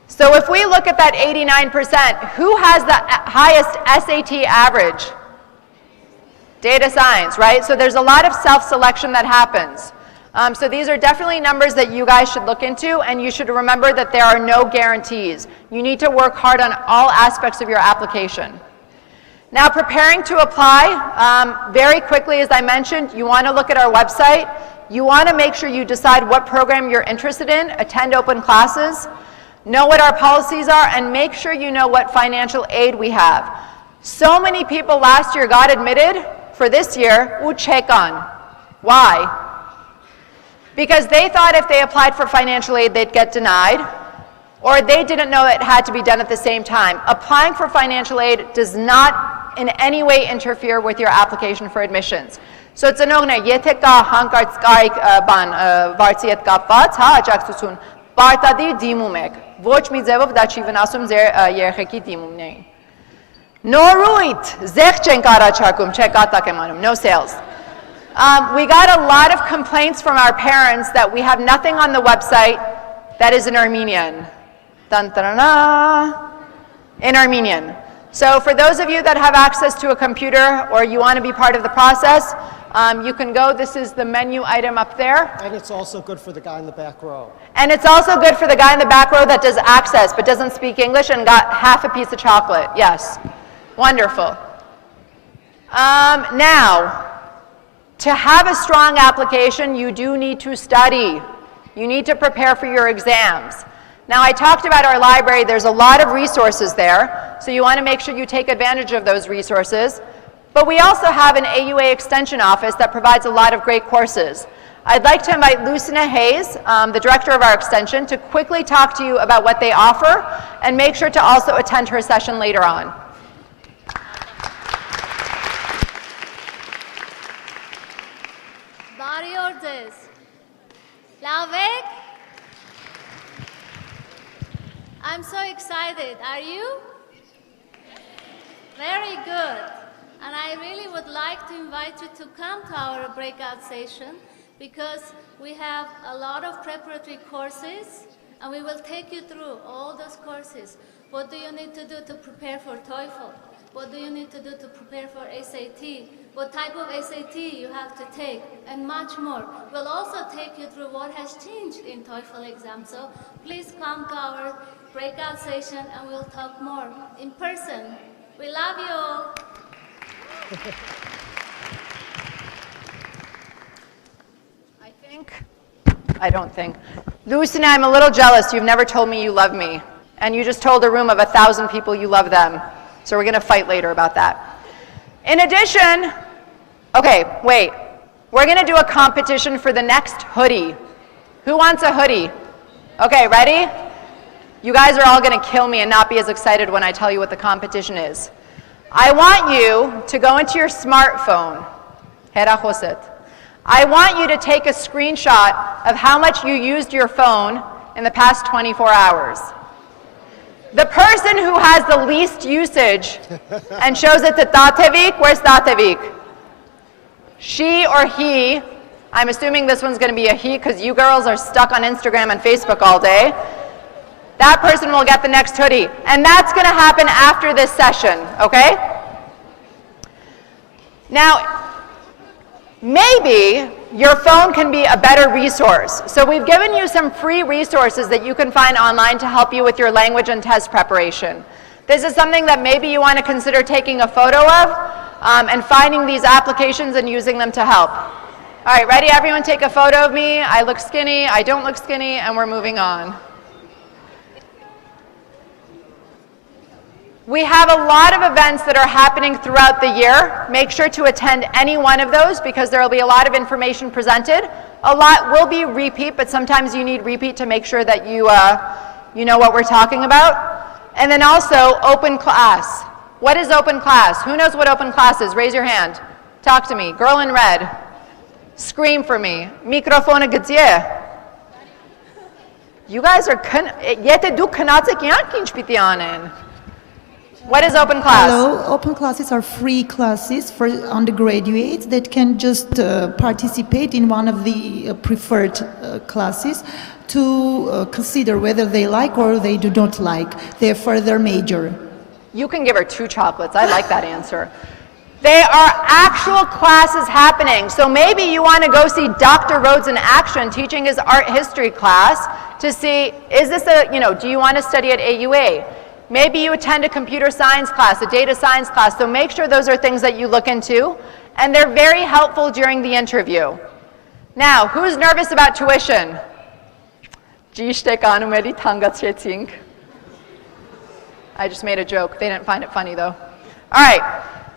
So if we look at that 89%, who has the highest SAT average? Data science, right? So there's a lot of self-selection that happens. So these are definitely numbers that you guys should look into, and you should remember that there are no guarantees. You need to work hard on all aspects of your application. Now, preparing to apply, very quickly, as I mentioned, you want to look at our website. You want to make sure you decide what program you're interested in, attend open classes, know what our policies are, and make sure you know what financial aid we have. So many people last year got admitted. For this year, uchekon. Why? Because they thought if they applied for financial aid, they'd get denied, or they didn't know it had to be done at the same time. Applying for financial aid does not in any way interfere with your application for admissions. So it's a no-no. Եթե կա հանկարծ բան վարձի հետ կապված, հա, աջակցություն, պարտադիր դիմում եք։ Ոչ մի ձևով դա չի վնասում ձեր երեխեքի դիմումներին։ Նորույթ, զեղ չենք առաջարկում, չէ, կատակ եմ անում, no sales. We got a lot of complaints from our parents that we have nothing on the website that is in Armenian. Dun, dun, dun, dun, in Armenian. So for those of you that have access to a computer or you want to be part of the process, you can go. This is the menu item up there. And it's also good for the guy in the back row. And it's also good for the guy in the back row that does access but doesn't speak English and got half a piece of chocolate. Yes. Wonderful. Now, to have a strong application, you do need to study. You need to prepare for your exams. Now, I talked about our library. There's a lot of resources there, so you want to make sure you take advantage of those resources. But we also have an AUA Extension office that provides a lot of great courses. I'd like to invite Lucina Hayes, the director of our extension, to quickly talk to you about what they offer, and make sure to also attend her session later on. I'm so excited. Are you? Very good. And I really would like to invite you to come to our breakout session because we have a lot of preparatory courses and we will take you through all those courses. What do you need to do to prepare for TOEFL? What do you need to do to prepare for SAT? What type of SAT you have to take, and much more. We'll also take you through what has changed in TOEFL exam. So please come to our breakout session and we'll talk more in person. We love you all. Lucina, I'm a little jealous. You've never told me you love me. And you just told a room of 1,000 people you love them. So we're going to fight later about that. In addition, okay, wait. We're going to do a competition for the next hoodie. Who wants a hoodie? Okay, ready? You guys are all going to kill me and not be as excited when I tell you what the competition is. I want you to go into your smartphone. I want you to take a screenshot of how much you used your phone in the past 24 hours. The person who has the least usage and shows it to Tatevik, where's Tatevik? She or he, I'm assuming this one's going to be a he because you girls are stuck on Instagram and Facebook all day. That person will get the next hoodie. And that's going to happen after this session, okay? Now, maybe your phone can be a better resource. So we've given you some free resources that you can find online to help you with your language and test preparation. This is something that maybe you want to consider taking a photo of and finding these applications and using them to help. All right, ready? Everyone take a photo of me. I look skinny, I don't look skinny, and we're moving on. We have a lot of events that are happening throughout the year. Make sure to attend any one of those because there will be a lot of information presented. A lot will be repeat, but sometimes you need repeat to make sure that you know what we're talking about. And then also open class. What is open class? Who knows what open class is? Raise your hand. Talk to me. Girl in red. Scream for me. Microphone gdzie. You guys are What is open class? Hello, open classes are free classes for undergraduates that can just participate in one of the preferred classes to consider whether they like or they do not like their further major. You can give her 2 chocolates. I like that answer. They are actual classes happening. So maybe you want to go see Dr. Rhodes in action teaching his art history class to see, is this do you want to study at AUA? Maybe you attend a computer science class, a data science class, so make sure those are things that you look into, and they're very helpful during the interview. Now, who's nervous about tuition? I just made a joke. They didn't find it funny, though. All right,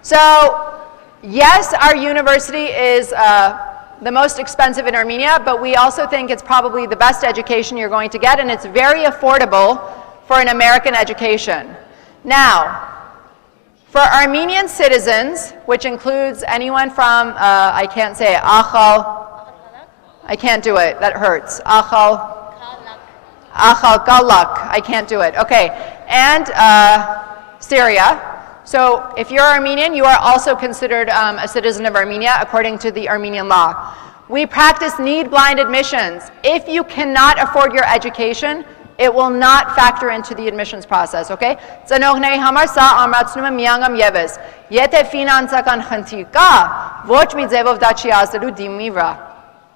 so yes, our university is the most expensive in Armenia, but we also think it's probably the best education you're going to get, and it's very affordable for an American education. Now, for Armenian citizens, which includes anyone from, I can't say it, Achal, I can't do it, that hurts. Achal Galak, I can't do it. Okay, and Syria. So if you're Armenian, you are also considered a citizen of Armenia according to the Armenian law. We practice need-blind admissions. If you cannot afford your education, it will not factor into the admissions process, okay? Ծնողների համար սա ամրացնում է միանգամ եւս։ Եթե ֆինանսական խնդիր կա, ոչ մի ձևով դա չի ազդելու դիմի վրա.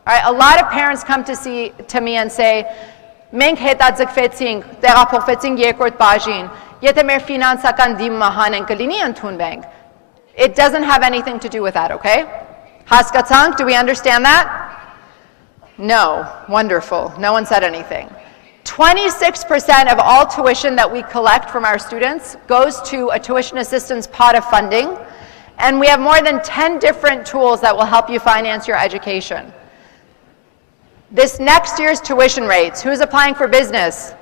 All right, a lot of parents come to me and say, մենք հետաձգվեցինք, տեղափոխվեցինք երկրորդ բաժին, եթե մեր ֆինանսական դիմը հանեն կլինի ընդունվենք. It doesn't have anything to do with that, okay? Հասկացանք, do we understand that? No, wonderful, no one said anything. 26% of all tuition that we collect from our students goes to a tuition assistance pot of funding, and we have more than 10 different tools that will help you finance your education. This next year's tuition rates, who's applying for business?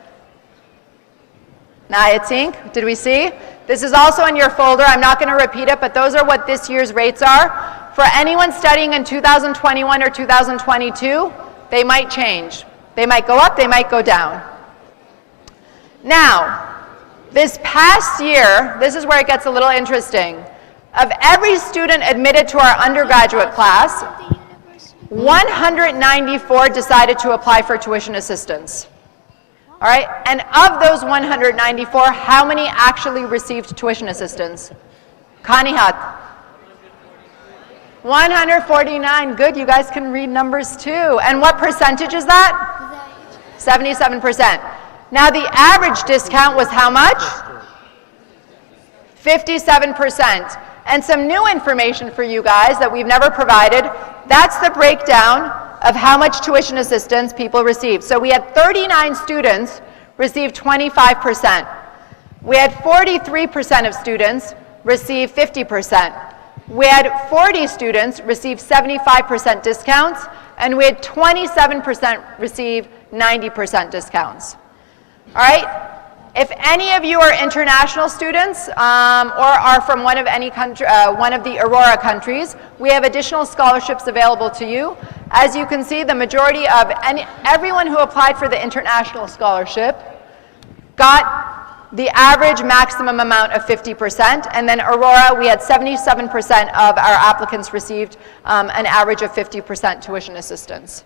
Nayatsink, did we see? This is also in your folder. I'm not going to repeat it, but those are what this year's rates are. For anyone studying in 2021 or 2022, they might change. They might go up, they might go down. Now, this past year, this is where it gets a little interesting. Of every student admitted to our undergraduate class, 194 decided to apply for tuition assistance. All right, and of those 194, how many actually received tuition assistance? Kanihat. 149, good, you guys can read numbers too. And what percentage is that? 77%. Now the average discount was how much? 57%. And some new information for you guys that we've never provided, that's the breakdown of how much tuition assistance people received. So we had 39 students receive 25%. We had 43% of students receive 50%. We had 40 students receive 75% discounts, and we had 27% receive 90% discounts. All right? If any of you are international students or are from one of the Aurora countries, we have additional scholarships available to you. As you can see, the majority of everyone who applied for the international scholarship got the average maximum amount of 50%, and then Aurora, we had 77% of our applicants received an average of 50% tuition assistance.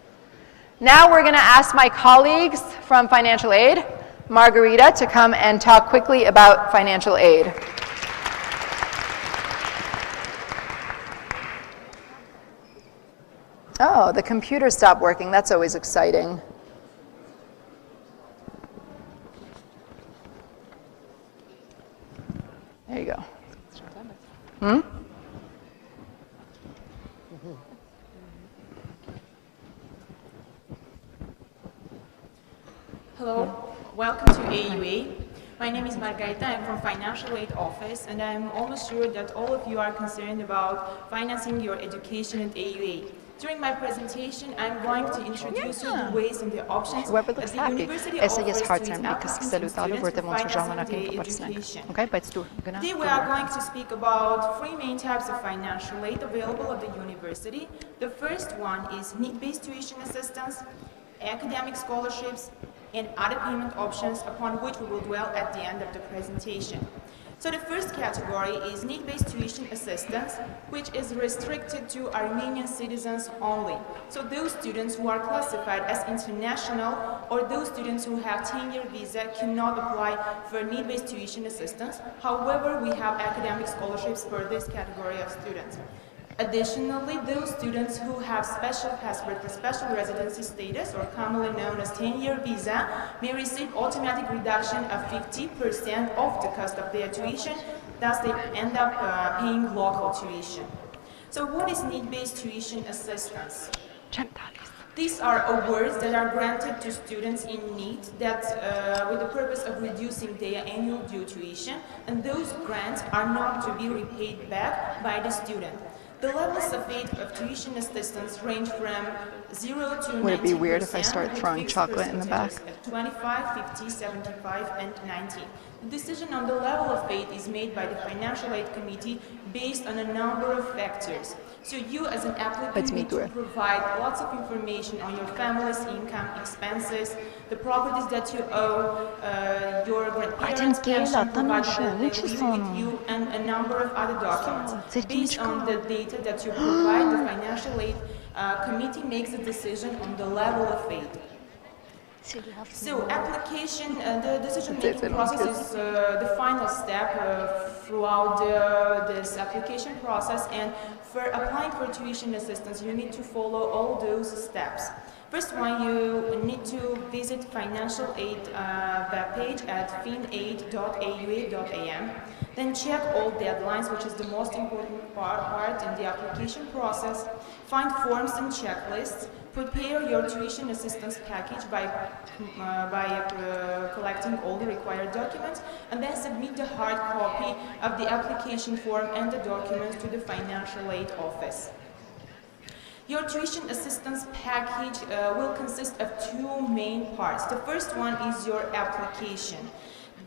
Now we're going to ask my colleagues from financial aid, Margarita, to come and talk quickly about financial aid. Oh, the computer stopped working. That's always exciting. There you go. Hello, welcome to AUA. My name is Margarita, I'm from Financial Aid Office, and I'm almost sure that all of you are concerned about financing your education at AUA. During my presentation, I'm going to introduce you the ways and the options Whoever that looks the happy. university Essa offers é to hard its time because applicants se and lutado students por for demonstrar financing na their tempo snack. education. Okay, but it's gonna. Today we are going to speak about three main types of financial aid available at the university. The first one is need-based tuition assistance, academic scholarships, and other payment options upon which we will dwell at the end of the presentation. So the first category is need-based tuition assistance, which is restricted to Armenian citizens only. So those students who are classified as international or those students who have 10-year visa cannot apply for need-based tuition assistance. However, we have academic scholarships for this category of students. Additionally, those students who have special passport or special residency status, or commonly known as 10-year visa, may receive automatic reduction of 50% of the cost of their tuition, thus they end up paying local tuition. So what is need-based tuition assistance? These are awards that are granted to students in need that, with the purpose of reducing their annual due tuition, and those grants are not to be repaid back by the student. The levels of aid of tuition assistance range from 0 to 90%. Would it be weird if I start throwing chocolate in the back? At 25, 50, 75, and 90. The decision on the level of aid is made by the Financial Aid Committee based on a number of factors. So you as an applicant need to provide lots of information on your family's income, expenses, the properties that you owe, your grandparents' pension provided that they live with you, and a number of other documents. Based on the data that you provide, the Financial Aid Committee makes a decision on the level of aid. So application, the decision-making process is the final step throughout this application process, and for applying for tuition assistance, you need to follow all those steps. First one, you need to visit financial aid webpage at finaid.aua.am. Then check all deadlines, which is the most important part in the application process. Find forms and checklists. Prepare your tuition assistance package by collecting all the required documents, and then submit the hard copy of the application form and the documents to the financial aid office. Your tuition assistance package will consist of two main parts. The first one is your application.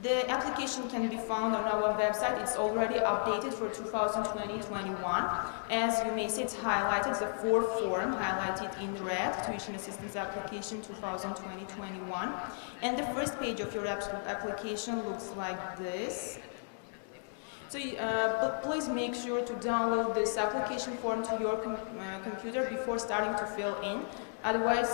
The application can be found on our website. It's already updated for 2020-21. As you may see, it's highlighted, the fourth form highlighted in red, Tuition Assistance Application 2020-21. And the first page of your application looks like this. So but please make sure to download this application form to your computer before starting to fill in. Otherwise,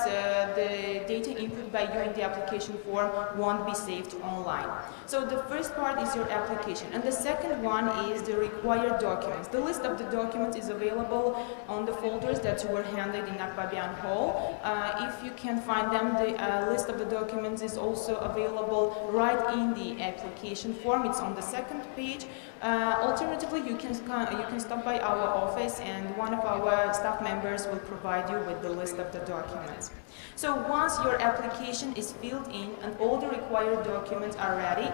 the data input by you in the application form won't be saved online. So the first part is your application, and the second one is the required documents. The list of the documents is available on the folders that you were handed in Akbabian Hall. If you can find them, the list of the documents is also available right in the application form. It's on the second page. Alternatively, you can stop by our office, and one of our staff members will provide you with the list of the documents. documents. So once your application is filled in and all the required documents are ready,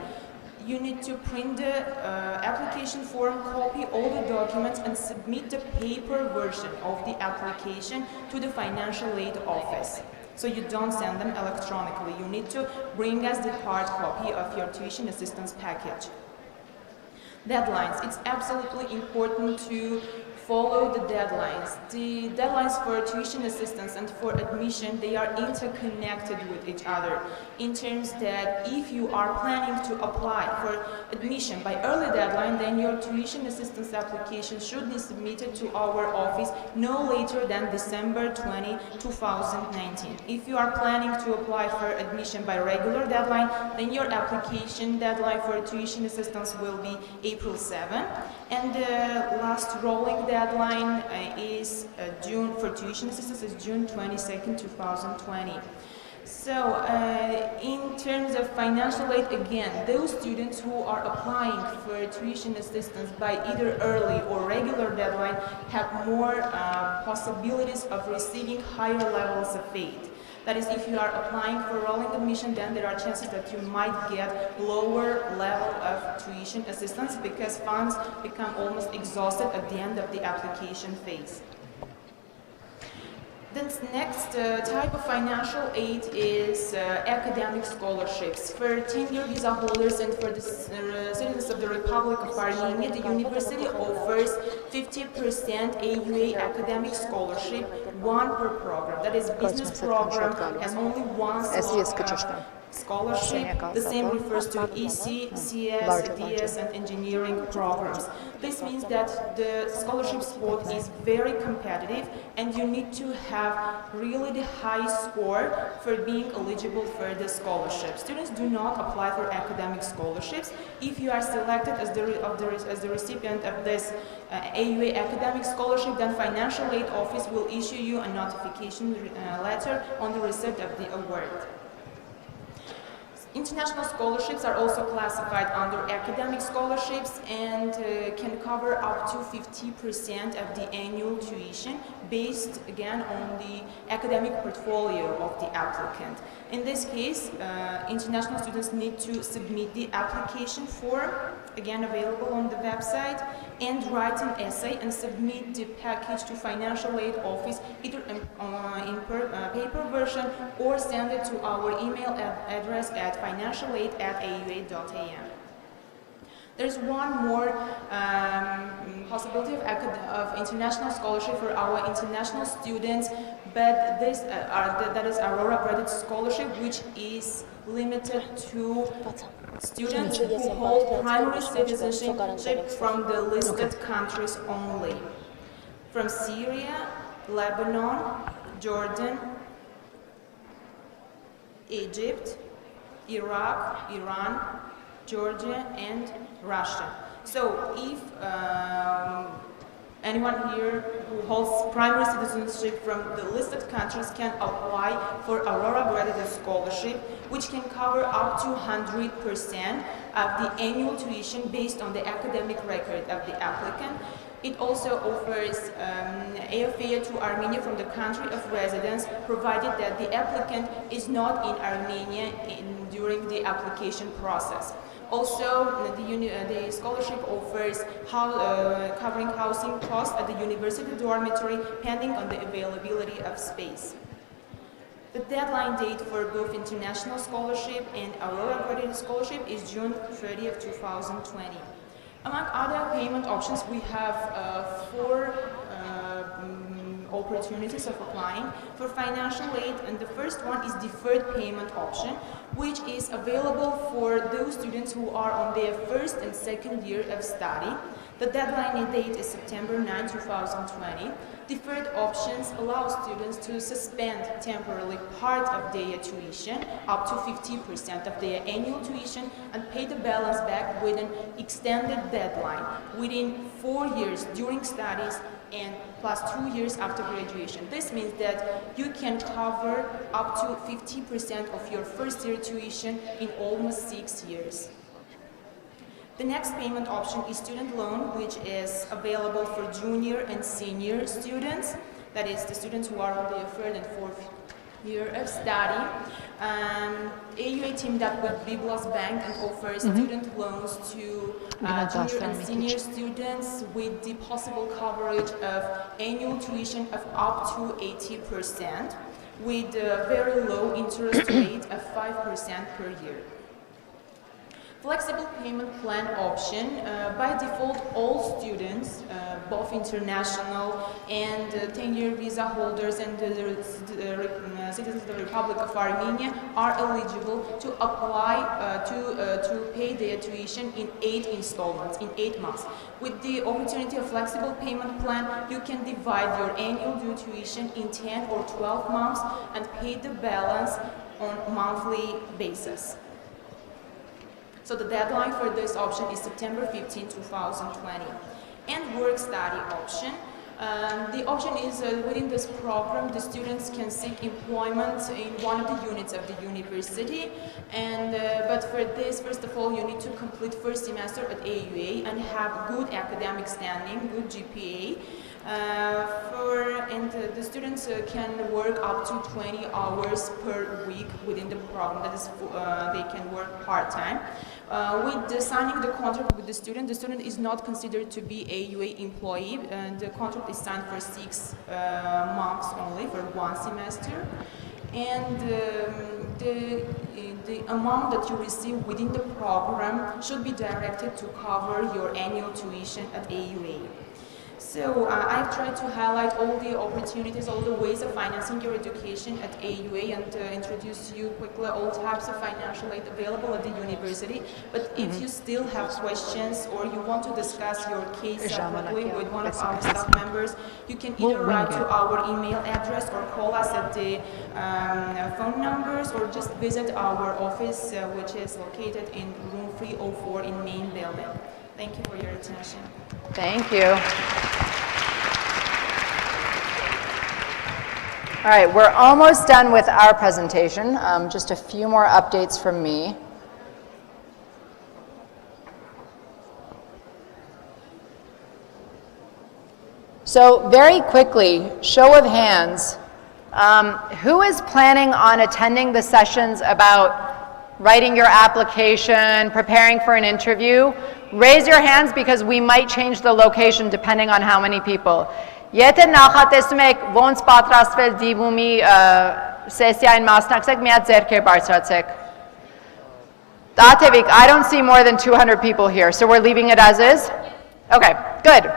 you need to print the application form, copy all the documents, and submit the paper version of the application to the financial aid office. So you don't send them electronically. You need to bring us the hard copy of your tuition assistance package. Deadlines. It's absolutely important to follow the deadlines. The deadlines for tuition assistance and for admission, they are interconnected with each other in terms that if you are planning to apply for admission by early deadline, then your tuition assistance application should be submitted to our office no later than December 20, 2019. If you are planning to apply for admission by regular deadline, then your application deadline for tuition assistance will be April 7, and the last rolling deadline is June for tuition assistance is June 22nd, 2020. So in terms of financial aid, again, those students who are applying for tuition assistance by either early or regular deadline have more possibilities of receiving higher levels of aid. That is, if you are applying for rolling admission, then there are chances that you might get lower level of tuition assistance because funds become almost exhausted at the end of the application phase. The next type of financial aid is academic scholarships. For 10-year visa holders and for the citizens of the Republic of Armenia, the university offers 50% AUA academic scholarship, one per program. That is, business program has only one scholarship. The same refers to EC, CS, DS, and engineering programs. This means that the scholarship spot is very competitive and you need to have really the high score for being eligible for the scholarship. Students do not apply for academic scholarships. If you are selected as the recipient of this AUA academic scholarship, then financial aid office will issue you a notification letter on the receipt of the award. International scholarships are also classified under academic scholarships and can cover up to 50% of the annual tuition based, again, on the academic portfolio of the applicant. In this case, international students need to submit the application form, again available on the website, and write an essay and submit the package to financial aid office either in paper version or send it to our email address at financialaid@aua.am. There's one more possibility of international scholarship for our international students, but that is Aurora Credit Scholarship, which is limited to students who hold primary citizenship from the listed countries only. From Syria, Lebanon, Jordan, Egypt, Iraq, Iran, Georgia, and Russia. So if anyone here who holds primary citizenship from the listed countries can apply for Aurora Credit Scholarship, which can cover up to 100% of the annual tuition based on the academic record of the applicant. It also offers airfare to Armenia from the country of residence, provided that the applicant is not in Armenia during the application process. Also, the scholarship offers covering housing costs at the university dormitory, pending on the availability of space. The deadline date for both international scholarship and Aurora Credit Scholarship is June 30th, 2020. Among other payment options, we have 4 opportunities of applying for financial aid, and the first one is deferred payment option, which is available for those students who are on their first and second year of study. The deadline date is September 9, 2020. Deferred options allow students to suspend temporarily part of their tuition, up to 50% of their annual tuition, and pay the balance back with an extended deadline within 4 years during studies and plus 2 years after graduation. This means that you can cover up to 50% of your first year tuition in almost 6 years. The next payment option is student loan, which is available for junior and senior students. that is the students who are on their third and fourth year of study. AUA teamed up with Biblos Bank and offers student loans to junior and senior students with the possible coverage of annual tuition of up to 80% with a very low interest rate of 5% per year. Flexible payment plan option. By default, all students, both international and 10-year visa holders and citizens of the Republic of Armenia, are eligible to apply to pay their tuition in 8 installments, in 8 months. With the opportunity of flexible payment plan, you can divide your annual due tuition in 10 or 12 months and pay the balance on a monthly basis. So the deadline for this option is September 15, 2020. And work-study option. The option is within this program, the students can seek employment in one of the units of the university. And but for this, first of all, you need to complete first semester at AUA and have good academic standing, good GPA. The students can work up to 20 hours per week within the program. That is, they can work part-time. With signing the contract with the student is not considered to be AUA employee, and the contract is signed for 6 months only, for 1 semester. And the amount that you receive within the program should be directed to cover your annual tuition at AUA. So I've tried to highlight all the opportunities, all the ways of financing your education at AUA and introduce to you quickly all types of financial aid available at the university. But if you still have questions or you want to discuss your case separately with one of our staff members, you can either write to our email address or call us at the phone numbers, or just visit our office, which is located in room 304 in main building. Thank you for your attention. Thank you. All right, we're almost done with our presentation. Just a few more updates from me. So very quickly, show of hands, who is planning on attending the sessions about writing your application, preparing for an interview? Raise your hands because we might change the location depending on how many people. Եթե նախատեսում եք ոնց պատրաստվել դիմումի սեսիային մասնակցեք, միած ձեռքեր բարձրացեք. Տաթևիկ, I don't see more than 200 people here, so we're leaving it as is? Okay, good.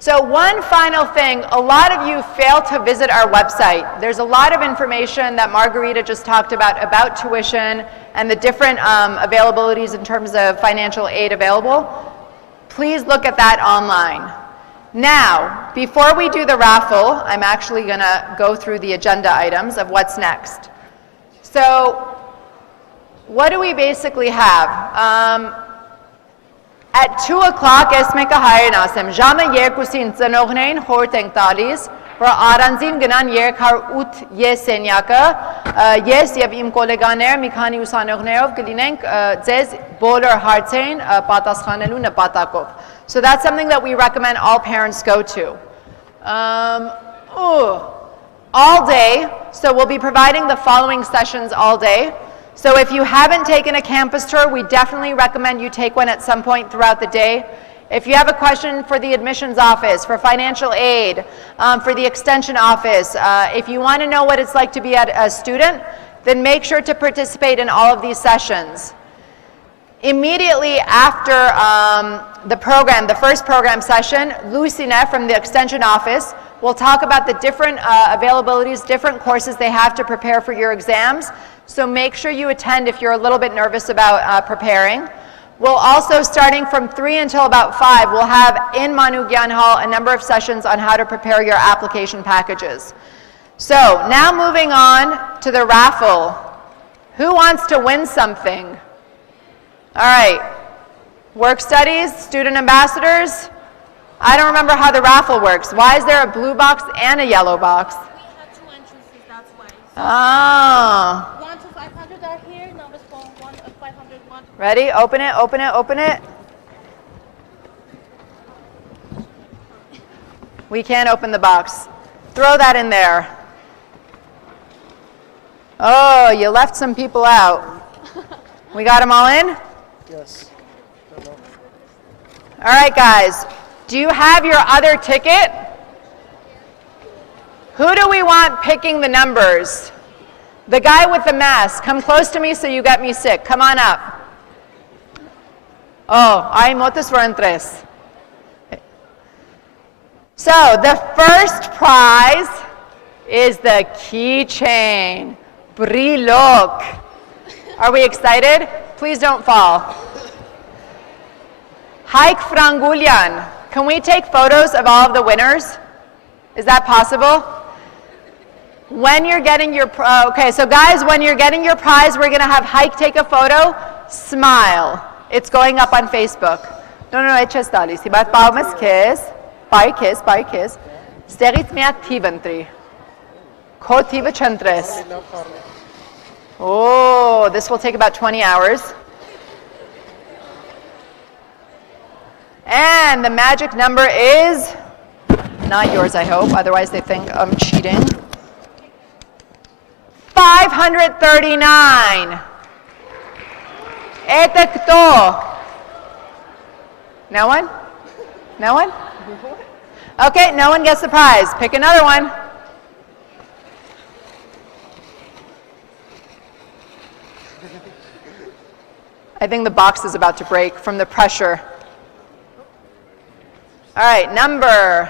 So one final thing, a lot of you failed to visit our website. There's a lot of information that Margarita just talked about tuition and the different availabilities in terms of financial aid available. Please look at that online. Now, before we do the raffle, I'm actually going to go through the agenda items of what's next. So, what do we basically have? At 2 o'clock, ես մեկը հայերն ասեմ, ժամը 2-ին ծնողներին խորհուրդ ենք տալիս, որ առանձին գնան 308 եսենյակը, ես եւ իմ գոլեգաները մի քանի ուսանողներով կլինենք ձեզ բոլոր հարցերին պատասխանելու նպատակով. So that's something that we recommend all parents go to. All day, so we'll be providing the following sessions all day. So if you haven't taken a campus tour, we definitely recommend you take one at some point throughout the day. If you have a question for the admissions office, for financial aid, for the extension office, if you want to know what it's like to be a student, then make sure to participate in all of these sessions. Immediately after the program, the first program session, Lucina from the extension office will talk about the different availabilities, different courses they have to prepare for your exams. So make sure you attend if you're a little bit nervous about preparing. We'll also, starting from 3 until about 5, we'll have in Manugyan Hall a number of sessions on how to prepare your application packages. So now moving on to the raffle. Who wants to win something? All right, work studies, student ambassadors. I don't remember how the raffle works. Why is there a blue box and a yellow box? We have 2 entrances, that's why. Ah. 1 to 500 are here, numbers from 1 to 501. Ready? Open it, open it, open it. We can't open the box. Throw that in there. Oh, you left some people out. We got them all in? Yes. All right, guys. Do you have your other ticket? Who do we want picking the numbers? The guy with the mask. Come close to me so you get me sick. Come on up. Oh, hay motos fueron tres. So the first prize is the keychain. Brilok. Are we excited? Please don't fall. Hike Frangulian. Can we take photos of all of the winners? Is that possible? When you're getting your, okay, so guys, when you're getting your prize, we're going to have Hike take a photo. Smile. It's going up on Facebook. No, eches dali. Si bat palmas kiss. Pai kiss. Sterit mea tiventri. Ko tiva chantres. Oh, this will take about 20 hours. And the magic number is not yours, I hope. Otherwise, they think I'm cheating. 539. Etekto. No one? No one? Okay, no one gets the prize. Pick another one. I think the box is about to break from the pressure. All right, number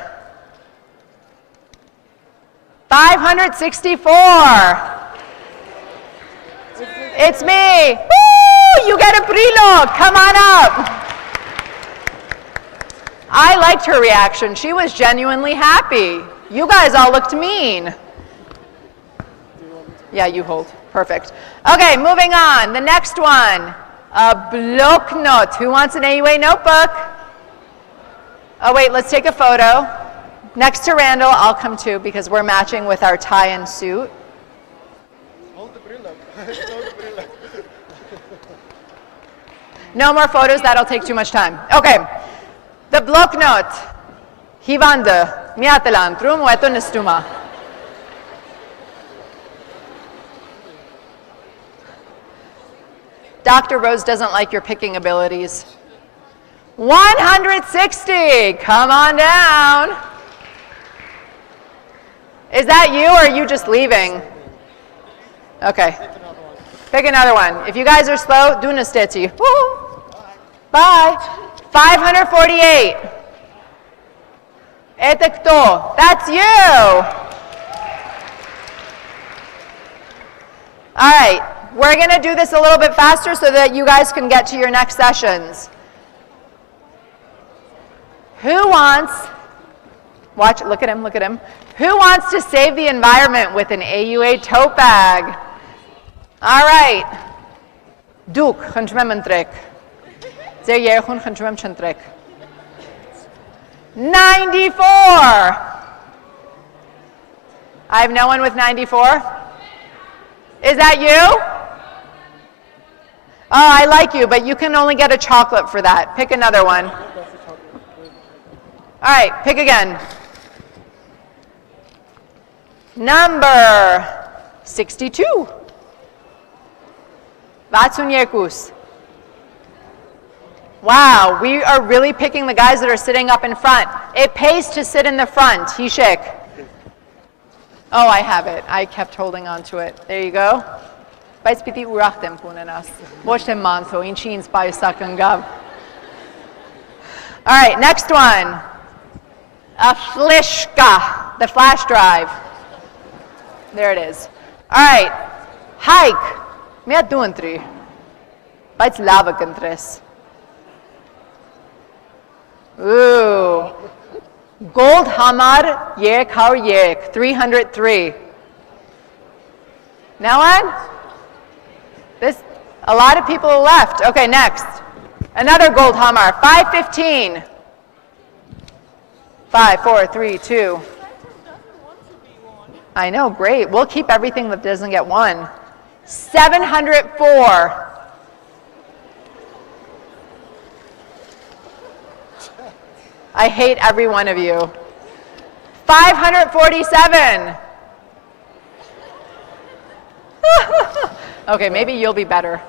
564. It's me. Woo! You get a brillo. Come on up. I liked her reaction. She was genuinely happy. You guys all looked mean. Yeah, you hold. Perfect. Okay, moving on. The next one. A bloknot. Who wants an AUA notebook? Oh, wait, let's take a photo. Next to Randall, I'll come too because we're matching with our tie and suit. Hold the brillo. No more photos, that'll take too much time. Okay, the bloknot. Hivande, miatelan, trum weto nestuma. Dr. Rose doesn't like your picking abilities. 160, come on down. Is that you or are you just leaving? Okay. Pick another one. If you guys are slow, do nasteti. Bye. 548. Etekto. That's you. All right. We're going to do this a little bit faster so that you guys can get to your next sessions. Who wants, watch, look at him, look at him. Who wants to save the environment with an AUA tote bag? All right. Duke, chantrementrek. Zer hun chantrek. 94. I have no one with 94. Is that you? Oh, I like you, but you can only get a chocolate for that. Pick another one. All right, pick again. Number 62. Vatsunyekus. Wow, we are really picking the guys that are sitting up in front. It pays to sit in the front. Hishik. Oh, I have it. I kept holding on to it. There you go. All right, next one. A flishka, the flash drive. There it is. All right, hike. Mea duantri. Bites lava contres. Ooh. Gold Hamar Yek Har Yek, 303. Now on? This, a lot of people left. Okay, next. Another gold Hamar, 515. 5, 4, 3, 2. I know, great. We'll keep everything that doesn't get one. 704. I hate every one of you. 547. Okay, maybe you'll be better.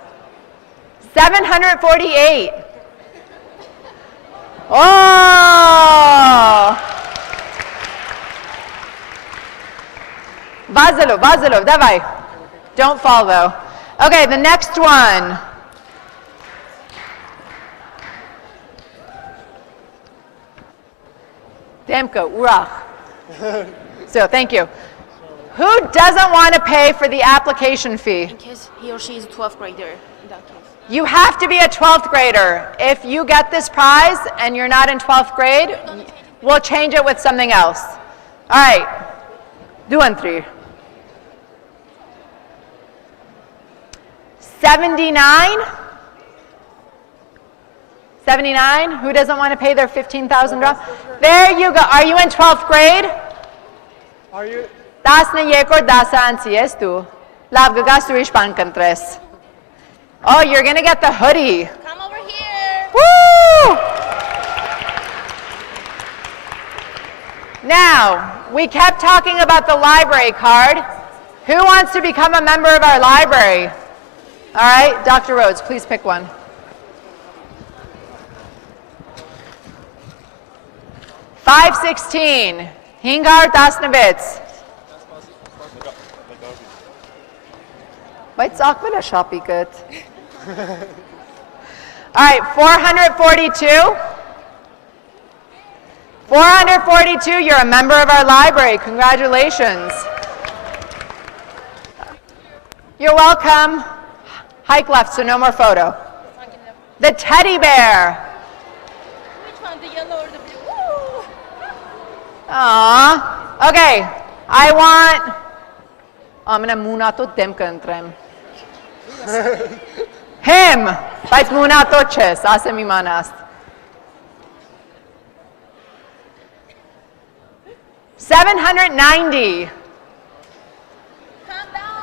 748. Oh! Vazilov, давай. Don't fall though. Okay, the next one. Demko, urach. So, thank you. Who doesn't want to pay for the application fee? In case he or she is a 12th grader, in that case. You have to be a 12th grader. If you get this prize and you're not in 12th grade, we'll change it with something else. All right. Do one, 3. 79? 79? Who doesn't want to pay their $15,000? There you go. Are you in 12th grade? Are you? Dasna yekor dasa ansies tu. Lav gagasturish pankantres. Oh, you're going to get the hoodie. Come over here. Woo! Now, we kept talking about the library card. Who wants to become a member of our library? All right, Dr. Rhodes, please pick one. $516. Hingar Dasnavitz. Wait, sag mir das Shopee good. All right, 442. 442, you're a member of our library. Congratulations. You're welcome. Hike left, so no more photo. The teddy bear. Which one, the yellow or the blue? Aww. Okay, I want... I'm going to munato demka entrem. Him. Բայց munato չես, ասեմ իմանաստ. 790.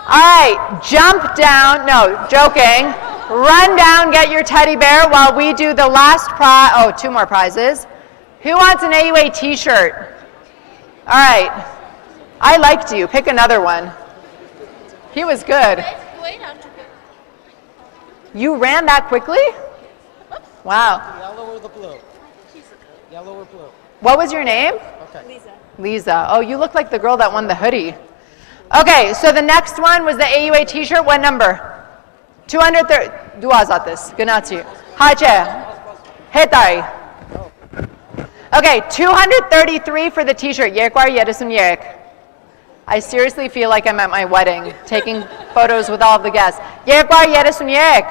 All right, jump down. No, joking. Run down, get your teddy bear while we do the last prize. Oh, 2 more prizes. Who wants an AUA t-shirt? All right. I liked you. Pick another one. He was good. Wait, aren't you? You ran that quickly? Wow. Yellow or the blue? Yellow or blue? What was your name? Okay. Lisa. Oh, you look like the girl that won the hoodie. Okay, so the next one was the AUA t-shirt. What number? 230. Duazatis. Gnazi. Hache. Hetari. Okay, 233 for the t-shirt. Yekwar Yedison Yek. I seriously feel like I'm at my wedding, taking photos with all of the guests. Yekwar Yedison Yek.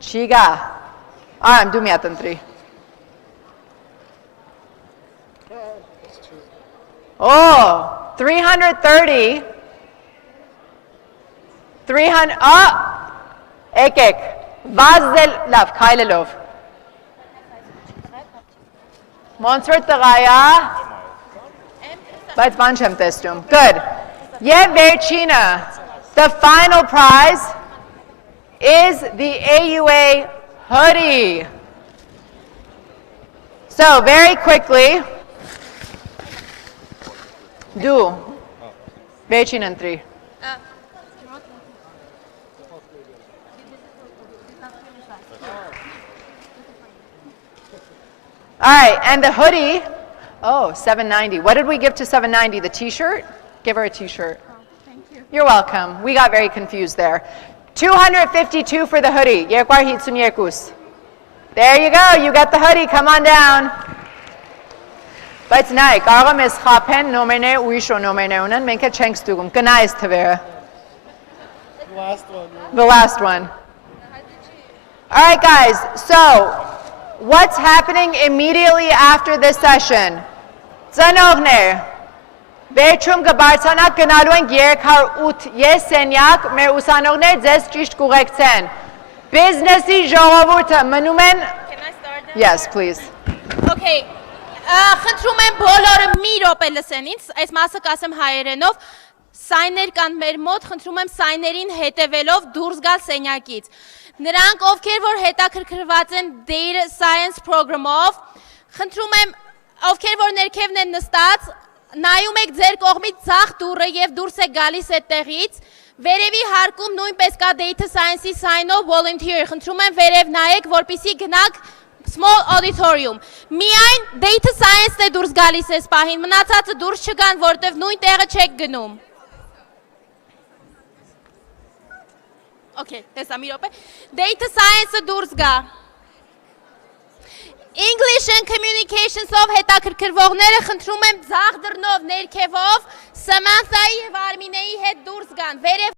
Chiga. I'm doing it in 3. Oh, 330. 300. Oh, ekek. Vazel lav, kailelov. Monster tagaya. But vanchem testum. Good. Yeverchina. The final prize is the AUA hoodie. So very quickly. Do. Vecin and 3. All right, and the hoodie, oh, $790. What did we give to 790? The t-shirt? Give her a t-shirt. Oh, thank you. You're welcome. We got very confused there. 252 for the hoodie. There you go. You got the hoodie. Come on down. Բայց նայ, կարող եմ ես խափեն նոմերները ուրիշ նոմերներ ունեն, մենք է չենք ստուգում, կնայես թվերը. The last one. All right, guys, so what's happening immediately after this session? Ծնողներ, վերջում կբարձրանաք գնալու ենք 308 ես սենյակ, մեր ուսանողներ ձեզ ճիշտ կուղեկցեն. Բիզնեսի ժողովուրդը մնում են... Can I start now? Yes, please. Okay. Խնդրում եմ բոլորը մի րոպե լսեն ինձ, այս մասը կասեմ հայերենով, սայներ կան մեր մոտ, խնդրում եմ սայներին հետևելով դուրս գալ սենյակից։ Նրանք, ովքեր որ հետաքրքրված են Data Science Program-ով, խնդրում եմ, ովքեր որ ներքևն են նստած, նայում եք ձեր կողմից ցախ դուռը եւ դուրս եք գալիս այդտեղից, վերևի հարկում նույնպես կա data science-ի sign of volunteer, խնդրում եմ վերև նայեք, որպեսզի գնաք small auditorium։ Միայն data science-ն է դուրս գալիս այս պահին, մնացածը դուրս չգան, որտեվ նույն տեղը չեք գնում։ Okay, տեսա մի րոպե։ Data science-ը դուրս գա։ English and Communications-ով հետաքրքրվողները խնդրում եմ ձախ դռնով ներքևով Սամանթայի եւ Արմինեի հետ դուրս գան։